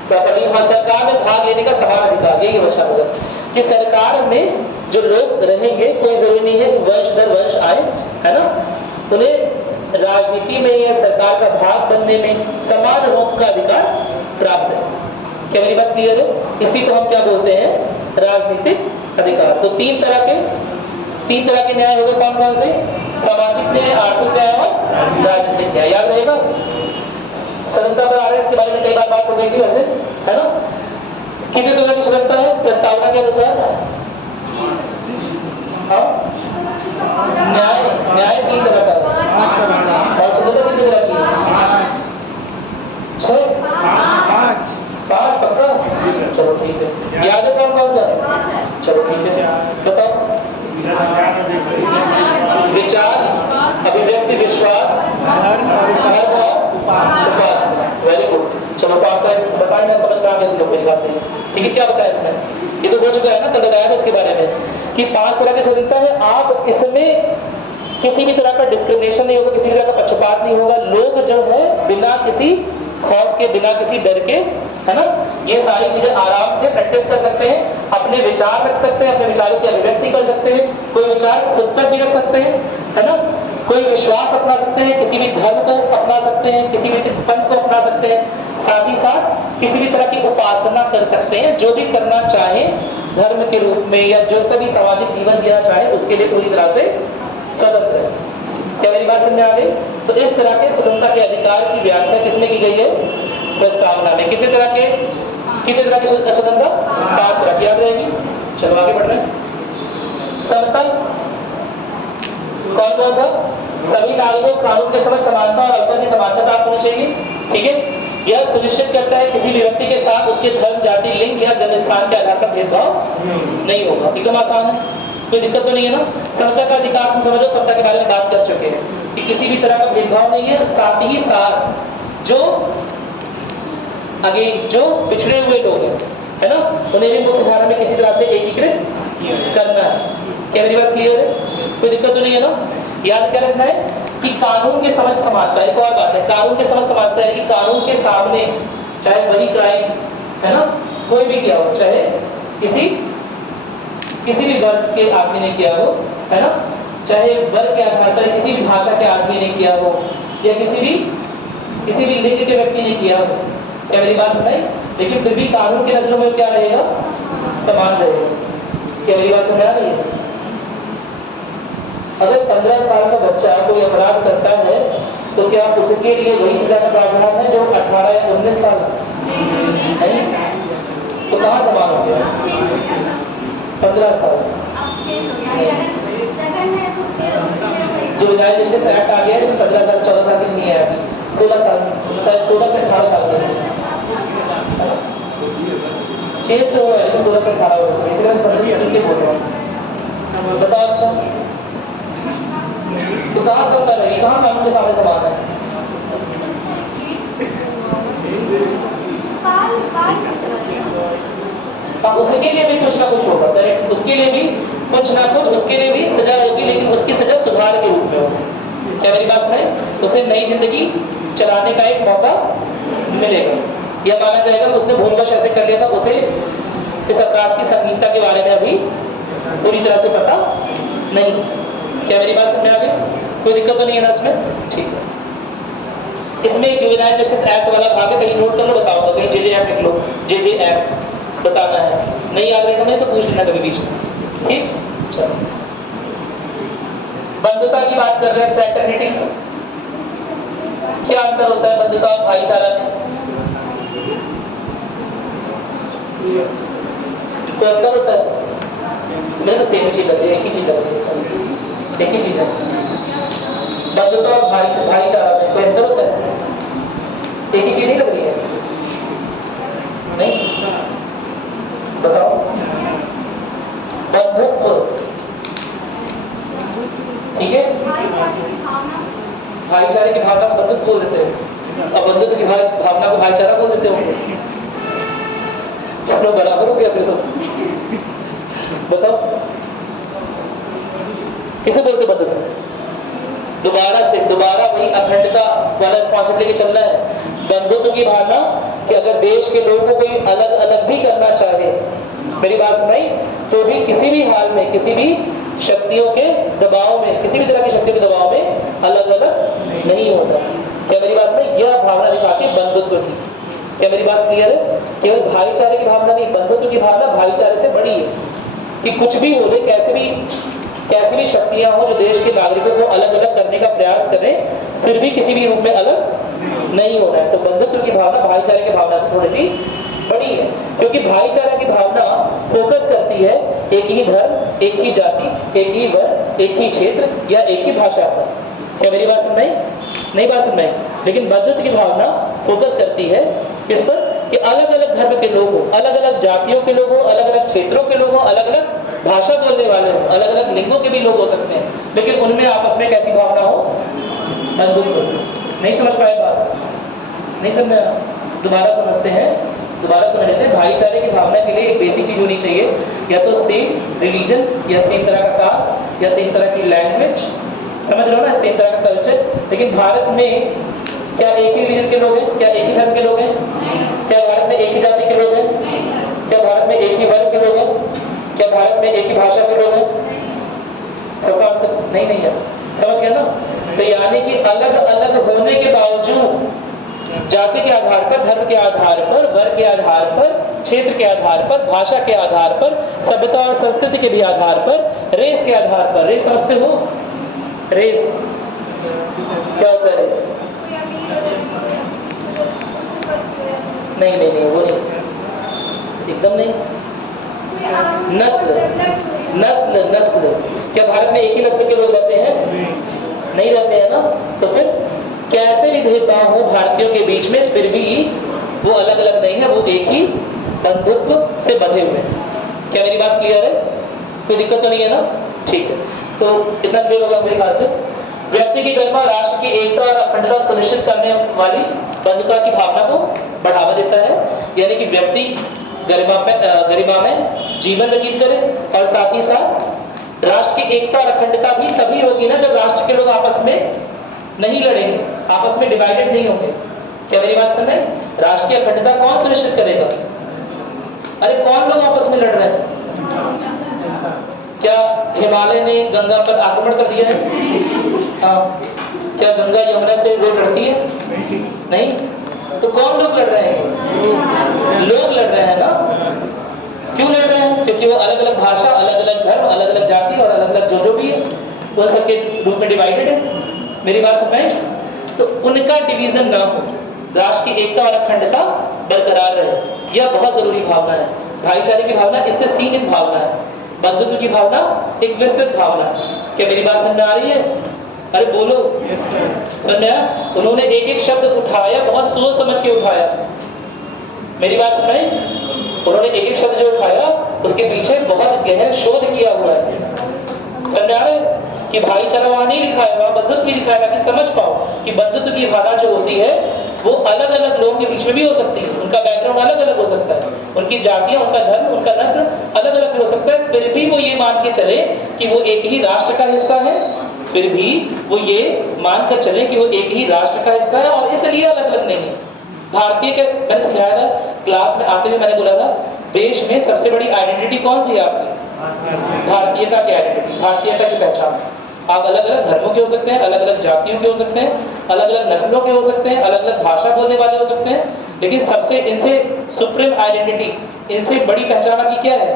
प्रॉपर्टी, हाँ, सरकार में भाग लेने का समान अधिकार, यही वंशानुगत, कि सरकार में जो लोग रहेंगे कोई जरूरी नहीं है कि वंश दर वंश आए, है ना, उन्हें राजनीति में या सरकार का भाग बनने में समान रूप का अधिकार प्राप्त है। क्या मेरी बात क्लियर है? इसी को हम क्या बोलते हैं? राजनीतिक अधिकार। तो तीन तरह के न्याय हो गए। कौन कौन से? सामाजिक न्याय, आर्थिक न्याय और राजनीतिक न्याय। याद रहेगा? स्वतंत्रता पर आ रहे हैं, इसके बारे में कई बार बात हो गई थी वैसे, है ना? कितने तरह की स्वतंत्रता है प्रस्तावना के अनुसार? हाँ, न्याय तीन तरह का है। और स्वतंत्रता कितनी तरह की है? 6 5 पक्का? चलो ठीक है। याद है कौन कौन सा? चलो ठीक है, बताओ। विचार, अभिव्यक्ति, विश्वास, धर्म और उपासना। Very good. चलो उपासना बताएं, मैं समझ में आ गया तुम लोग मेरी बात से। ठीक है, क्या बताया इसमें? ये तो हो चुका है ना, कल बताया था इसके बारे में कि 5 तरह की स्वतंत्रता है। आप इसमें किसी भी तरह का डिस्क्रिमिनेशन नहीं होगा, किसी भी तरह का पक्षपात नहीं होगा। लोग जो है बिना किसी खौफ के, बिना किसी डर के, है ना, ये सारी चीजें आराम से प्रैक्टिस कर सकते हैं, अपने विचार रख सकते हैं, अपने विचारों की अभिव्यक्ति कर सकते हैं, कोई विचार खुद पर भी रख सकते हैं, है ना, कोई विश्वास अपना सकते हैं, किसी भी धर्म को अपना सकते हैं, किसी भी पंथ को अपना सकते हैं, साथ ही साथ किसी भी तरह की उपासना कर सकते हैं, जो भी करना चाहे धर्म के रूप में या जो सभी सामाजिक जीवन जीना चाहे उसके लिए पूरी तरह से स्वतंत्र है। क्या मेरी बात समझ में आ गई? तो इस तरह के स्वतंत्रता के अधिकार की व्याख्या किसमें की गई है? प्रस्तावना में। कितने तरह की स्वतंत्रता? 5 तरह की। याद रहेगी? चलो आगे बढ़ रहे हैं। समतल कौन कौन सा? सभी नागरिकों को कानून के समक्ष समानता और अवसर की समानता प्राप्त होनी चाहिए। ठीक है, यह सुनिश्चित करता है किसी भी व्यक्ति के साथ उसके धर्म, जाति, लिंग या जन्म स्थान के आधार पर भेदभाव नहीं होगा। एकदम आसान है, कोई दिक्कत तो नहीं है ना? समता का अधिकार तुम समझो, समता के बारे में बात कर चुके हैं कि किसी भी तरह का भेदभाव नहीं है। साथ ही साथ जो जो पिछड़े हुए लोग हैं, है ना, उन्हें भी मुख्य धारा में किसी तरह से एकीकृत करना है। क्या मेरी बात क्लियर है? कोई दिक्कत तो नहीं है ना? याद क्या रखना है कि कानून के समझ समानता। एक और बात है, कानून के समझ समानता है कि कानून के सामने चाहे वही क्राइम, है ना, कोई भी किया हो, चाहे किसी भी वर्ग के आदमी ने किया हो, है ना, चाहे वर्ग के आधार पर किसी भी भाषा के आदमी ने किया हो या किसी भी लिंग के व्यक्ति ने किया हो। क्या मेरी बात समझ? लेकिन फिर भी कानून की नजरों में क्या रहेगा? समान रहेगा। क्या मेरी बात समझ आ रही है? अगर 15 साल का बच्चा कोई अपराध करता है तो क्या उसके लिए वही सजा का प्रावधान है जो 18 या 19 साल है? तो कहाँ समान हो गया? 15 साल जो रिलाइजेशन एक्ट आ गया है, 15 साल 14 साल की नहीं है, 16 साल, 16 से 18 साल का। चेंज तो हुआ है लेकिन 1618 हो गया, इसलिए मैं 15 के बोल रहा हूँ। बताओ अच्छा, तो कहाँ से होता है, कहाँ कानून के सामने समान है? हाँ, उसके लिए भी कुछ ना कुछ होगा, करेक्ट, उसके लिए भी कुछ ना कुछ, उसके लिए भी सजा होगी, लेकिन उसकी सजा सुधार के रूप में होगी। क्या मेरी बात सुने? उसे नई जिंदगी चलाने का एक मौका मिलेगा। यह माना जाएगा कि उसने भूलवश ऐसे कर लिया था, उसे इस अपराध की संगीनता के बारे में अभी पूरी तरह से पता नहीं। क्या मेरी बात समझ में आ गई? कोई दिक्कत तो नहीं है ना इसमें? ठीक है। इसमें जुवेनाइल जस्टिस एक्ट वाला भाग है, कहीं नोट कर लो, बताऊंगा, कहीं जेजे एक्ट लिख लो, जेजे एक्ट बताना है, नहीं याद रहेगा मैं तो पूछ लेना कभी बीच में, ठीक? चलो, बंधुता की बात कर रहे हैं, फ्रेटर्निटी। क्या अंतर होता है बंधुता और भाईचारा में? कोई अंतर होता है? मेरे तो सेम ही चीज लग रही है, एक ही चीज लग रही है, एक ही चीज है। बंधुता और भाईचारा में कोई अंतर होता है? एक ही चीज नहीं लग रही है? नहीं? बताओ। बंधुत्व, ठीक है, भाईचारे की भावना को बंधुत्व बोल देते हैं, और बंधुत्व की भावना को भाईचारा बोल देते हो। अपना बराबर हो गया फिर तो। बताओ, किसे बोलते बंधुत्व? दोबारा वही अखंडता वाला कॉन्सेप्ट लेके चलना है। बंधुत्व की भावना कि अगर देश के लोगों को कोई अलग अलग भी करना चाहे, मेरी बात सुनाई, तो भी किसी भी हाल में, किसी भी शक्तियों के दबाव में, किसी भी तरह की शक्तियों के दबाव में अलग अलग नहीं होता। क्या मेरी बात सुनाई? यह भावना दिखाती है बंधुत्व की। क्या मेरी बात क्लियर है? केवल भाईचारे की भावना नहीं, बंधुत्व की भावना भाईचारे से बड़ी है कि कुछ भी हो गए, कैसी भी शक्तियां हो जो देश के नागरिकों को अलग अलग करने का प्रयास करें, फिर भी किसी भी रूप में अलग नहीं होना है। तो बंधुत्व की भावना भाईचारे की भावना से थोड़ी सी बड़ी है, क्योंकि भाईचारा की भावना फोकस करती है एक ही धर्म, एक ही जाति, एक ही वर्ग, एक ही क्षेत्र या एक ही भाषा पर। क्या मेरी बात समझ में? नहीं बात समझ में? लेकिन बंधुत्व की भावना फोकस करती है किस पर? कि अलग अलग धर्म के लोग हो, अलग अलग जातियों के लोग हो, अलग अलग क्षेत्रों के लोग हो, अलग अलग भाषा बोलने वाले हो, अलग अलग लिंगों के भी लोग हो सकते हैं, लेकिन उनमें आपस में कैसी भावना हो? बंधुत्व। नहीं समझ पाए बात? नहीं समझ में? दोबारा समझते हैं, दोबारा समझ लेते हैं। भाईचारे की भावना के लिए एक बेसिक चीज होनी चाहिए, या तो सेम रिलीजन, या सेम तरह का कास्ट, या सेम तरह की लैंग्वेज, समझ लो ना, सेम तरह का कल्चर। लेकिन भारत में क्या एक ही रिलीजन के लोग हैं? क्या एक ही धर्म के लोग हैं? क्या भारत में एक ही जाति के लोग हैं? क्या भारत में एक ही वर्ग के लोग हैं? क्या भारत में एक ही भाषा के लोग हैं? सबका आंसर नहीं है। समझ गया ना? तो यानी कि अलग अलग होने के बावजूद जाति के आधार पर, धर्म के आधार पर, वर्ग के आधार पर, क्षेत्र के आधार पर, भाषा के आधार पर, सभ्यता और संस्कृति के भी आधार पर, रेस के आधार पर, रेस समझते हो? रेस क्या होता है? रेस नहीं, वो नहीं, एकदम नहीं। नस्ल, क्या भारत में एक ही नस्ल के लोग रहते हैं? नहीं रहते हैं ना। तो फिर कैसे भी भेदभाव हो भारतीयों के बीच में, फिर भी वो अलग अलग नहीं है, वो एक ही बंधुत्व से बंधे हुए हैं। क्या मेरी बात क्लियर है? कोई दिक्कत तो नहीं है ना? ठीक है, तो इतना क्लियर होगा मेरे ख्याल से। व्यक्ति की गरिमा, राष्ट्र की एकता और अखंडता सुनिश्चित करने वाली बंधुता की भावना को बढ़ावा देता है, यानी कि व्यक्ति गरिमा में जीवन व्यतीत करे, और साथ ही साथ राष्ट्र की एकता और अखंडता भी तभी होगी ना जब राष्ट्र के लोग आपस में नहीं लड़ेंगे, आपस में डिवाइडेड नहीं होंगे। क्या मेरी बात समझ में? राष्ट्र की अखंडता कौन सुनिश्चित करेगा? अरे कौन लोग आपस में लड़ रहे हैं? क्या हिमालय ने गंगा पर आक्रमण कर दिया है? हाँ। क्या गंगा यमुना से वो लड़ती है? नहीं। तो कौन लोग लड़ रहे हैं? लोग लड़ रहे हैं ना। क्यों लड़ रहे हैं? क्योंकि वो अलग अलग भाषा, अलग अलग धर्म, अलग अलग जाति और अलग अलग जो भी है वो सबके रूप में डिवाइडेड है। मेरी बात समझ में? तो उनका डिवीजन ना हो, राष्ट्र की एकता और अखंडता बरकरार रहे, यह बहुत जरूरी भावना है। भाईचारे की भावना इससे सीमित भावना है, बंधुत्व की भावना एक विस्तृत भावना है। क्या मेरी बात समझ में आ रही है? अरे बोलो। समझ में आया? उन्होंने एक एक शब्द उठाया, बहुत सोच समझ के उठाया। मेरी बात सुन रहे हैं? उन्होंने एक एक शब्द जो उठाया उसके पीछे बहुत गहन शोध किया हुआ है। समझ आ रहे हैं? कि भाईचारा वहां नहीं लिखा है, वहां बंधुत्व भी लिखा है, कि समझ पाओ कि बंधुत्व की भावना जो होती है वो अलग अलग लोगों के बीच में भी हो सकती है। उनका बैकग्राउंड अलग अलग हो सकता है, उनकी जातियां, उनका धर्म, उनका नस्ल अलग अलग भी हो सकता है, फिर भी वो ये मान के चले कि वो एक ही राष्ट्र का हिस्सा है। फिर भी वो ये मान कर चले कि वो एक ही राष्ट्र का हिस्सा है और इसलिए अलग अलग नहीं है। भारतीय के मैंने सिखाया था क्लास में आते हुए, मैंने बोला था देश में सबसे बड़ी आइडेंटिटी कौन सी है आपकी? भारतीयता की आइडेंटिटी, भारतीयता की पहचान। आप अलग अलग धर्मों के हो सकते हैं, अलग अलग जातियों के हो सकते हैं, अलग अलग नस्लों के हो सकते हैं, अलग अलग भाषा बोलने वाले हो सकते हैं, लेकिन सबसे इनसे सुप्रीम आइडेंटिटी, इनसे बड़ी पहचान आपकी क्या है?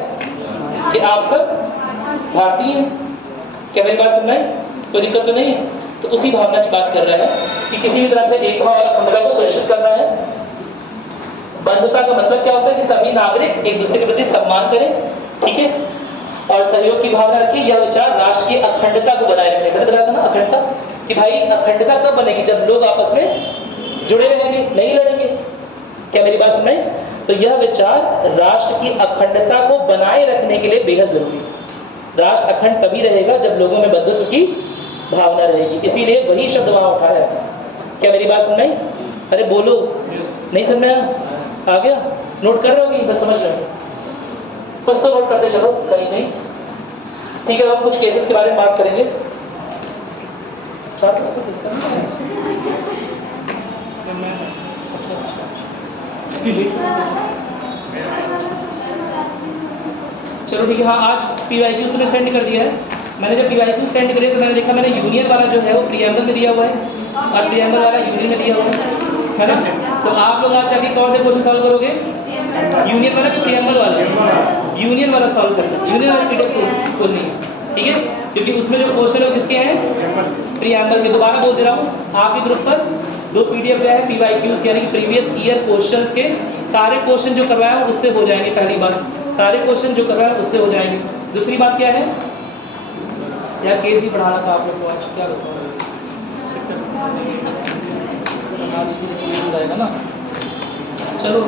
कि आप सब भारतीय हैं। क्या मेरी बात सुन रहे हैं? कोई दिक्कत तो नहीं है? तो उसी भावना की बात कर रहे हैं कि किसी भी तरह से एकता और अखंडता को सुनिश्चित करना है। बंधुता का मतलब क्या होता है? कि सभी नागरिक एक दूसरे के प्रति सम्मान करें, ठीक है, और सहयोग की भावना रखिए। यह विचार राष्ट्र की अखंडता को बनाए रखने का बताया था ना, अखंडता, कि भाई अखंडता कब बनेगी? जब लोग आपस में जुड़े रहेंगे, नहीं लड़ेंगे। क्या मेरी बात सुन रहे हैं? तो यह विचार राष्ट्र की अखंडता को बनाए रखने के लिए बेहद जरूरी है। राष्ट्र अखंड तभी रहेगा जब लोगों में बंधुत्व की भावना रहेगी, इसीलिए वही शब्द वहां उठाया। क्या मेरी बात सुन रही? अरे बोलो, नहीं समझ में आ गया? नोट कर रहे हो कि बस समझ रहे हो? कुछ तो नोट करते चलो, कहीं नहीं। ठीक है, हम कुछ केसेस के बारे में बात करेंगे। चलो ठीक है, हाँ आज PYQ ने सेंड कर दिया है। मैंने जब PYQ सेंड करे तो मैंने देखा मैंने यूनियन वाला जो है वो प्रीएम्बल में दिया हुआ है और प्रीएम्बल वाला यूनियन में दिया हुआ है ना? तो आप लोग आज जाके कौन से क्वेश्चन सॉल्व करोगे? यूनियन वाला कि प्रीएम्बल वाला? यूनियन वाला सॉल्व करना, यूनियन वाली PDF खोलनी है, ठीक है, क्योंकि उसमें जो क्वेश्चन है वो किसके हैं? प्रीएम्बल के। दोबारा बोल दे रहा हूँ, आपके ग्रुप पर 2 PDF गया है PYQs यानी कि प्रीवियस ईयर क्वेश्चंस के सारे क्वेश्चन जो करवाया है उससे हो जाएंगे। पहली बात, सारे क्वेश्चन जो करवाया उससे हो जाएंगे। दूसरी बात क्या है यार, केस ही पढ़ाना था आप लोग को आज, क्या बताओ ना, चलो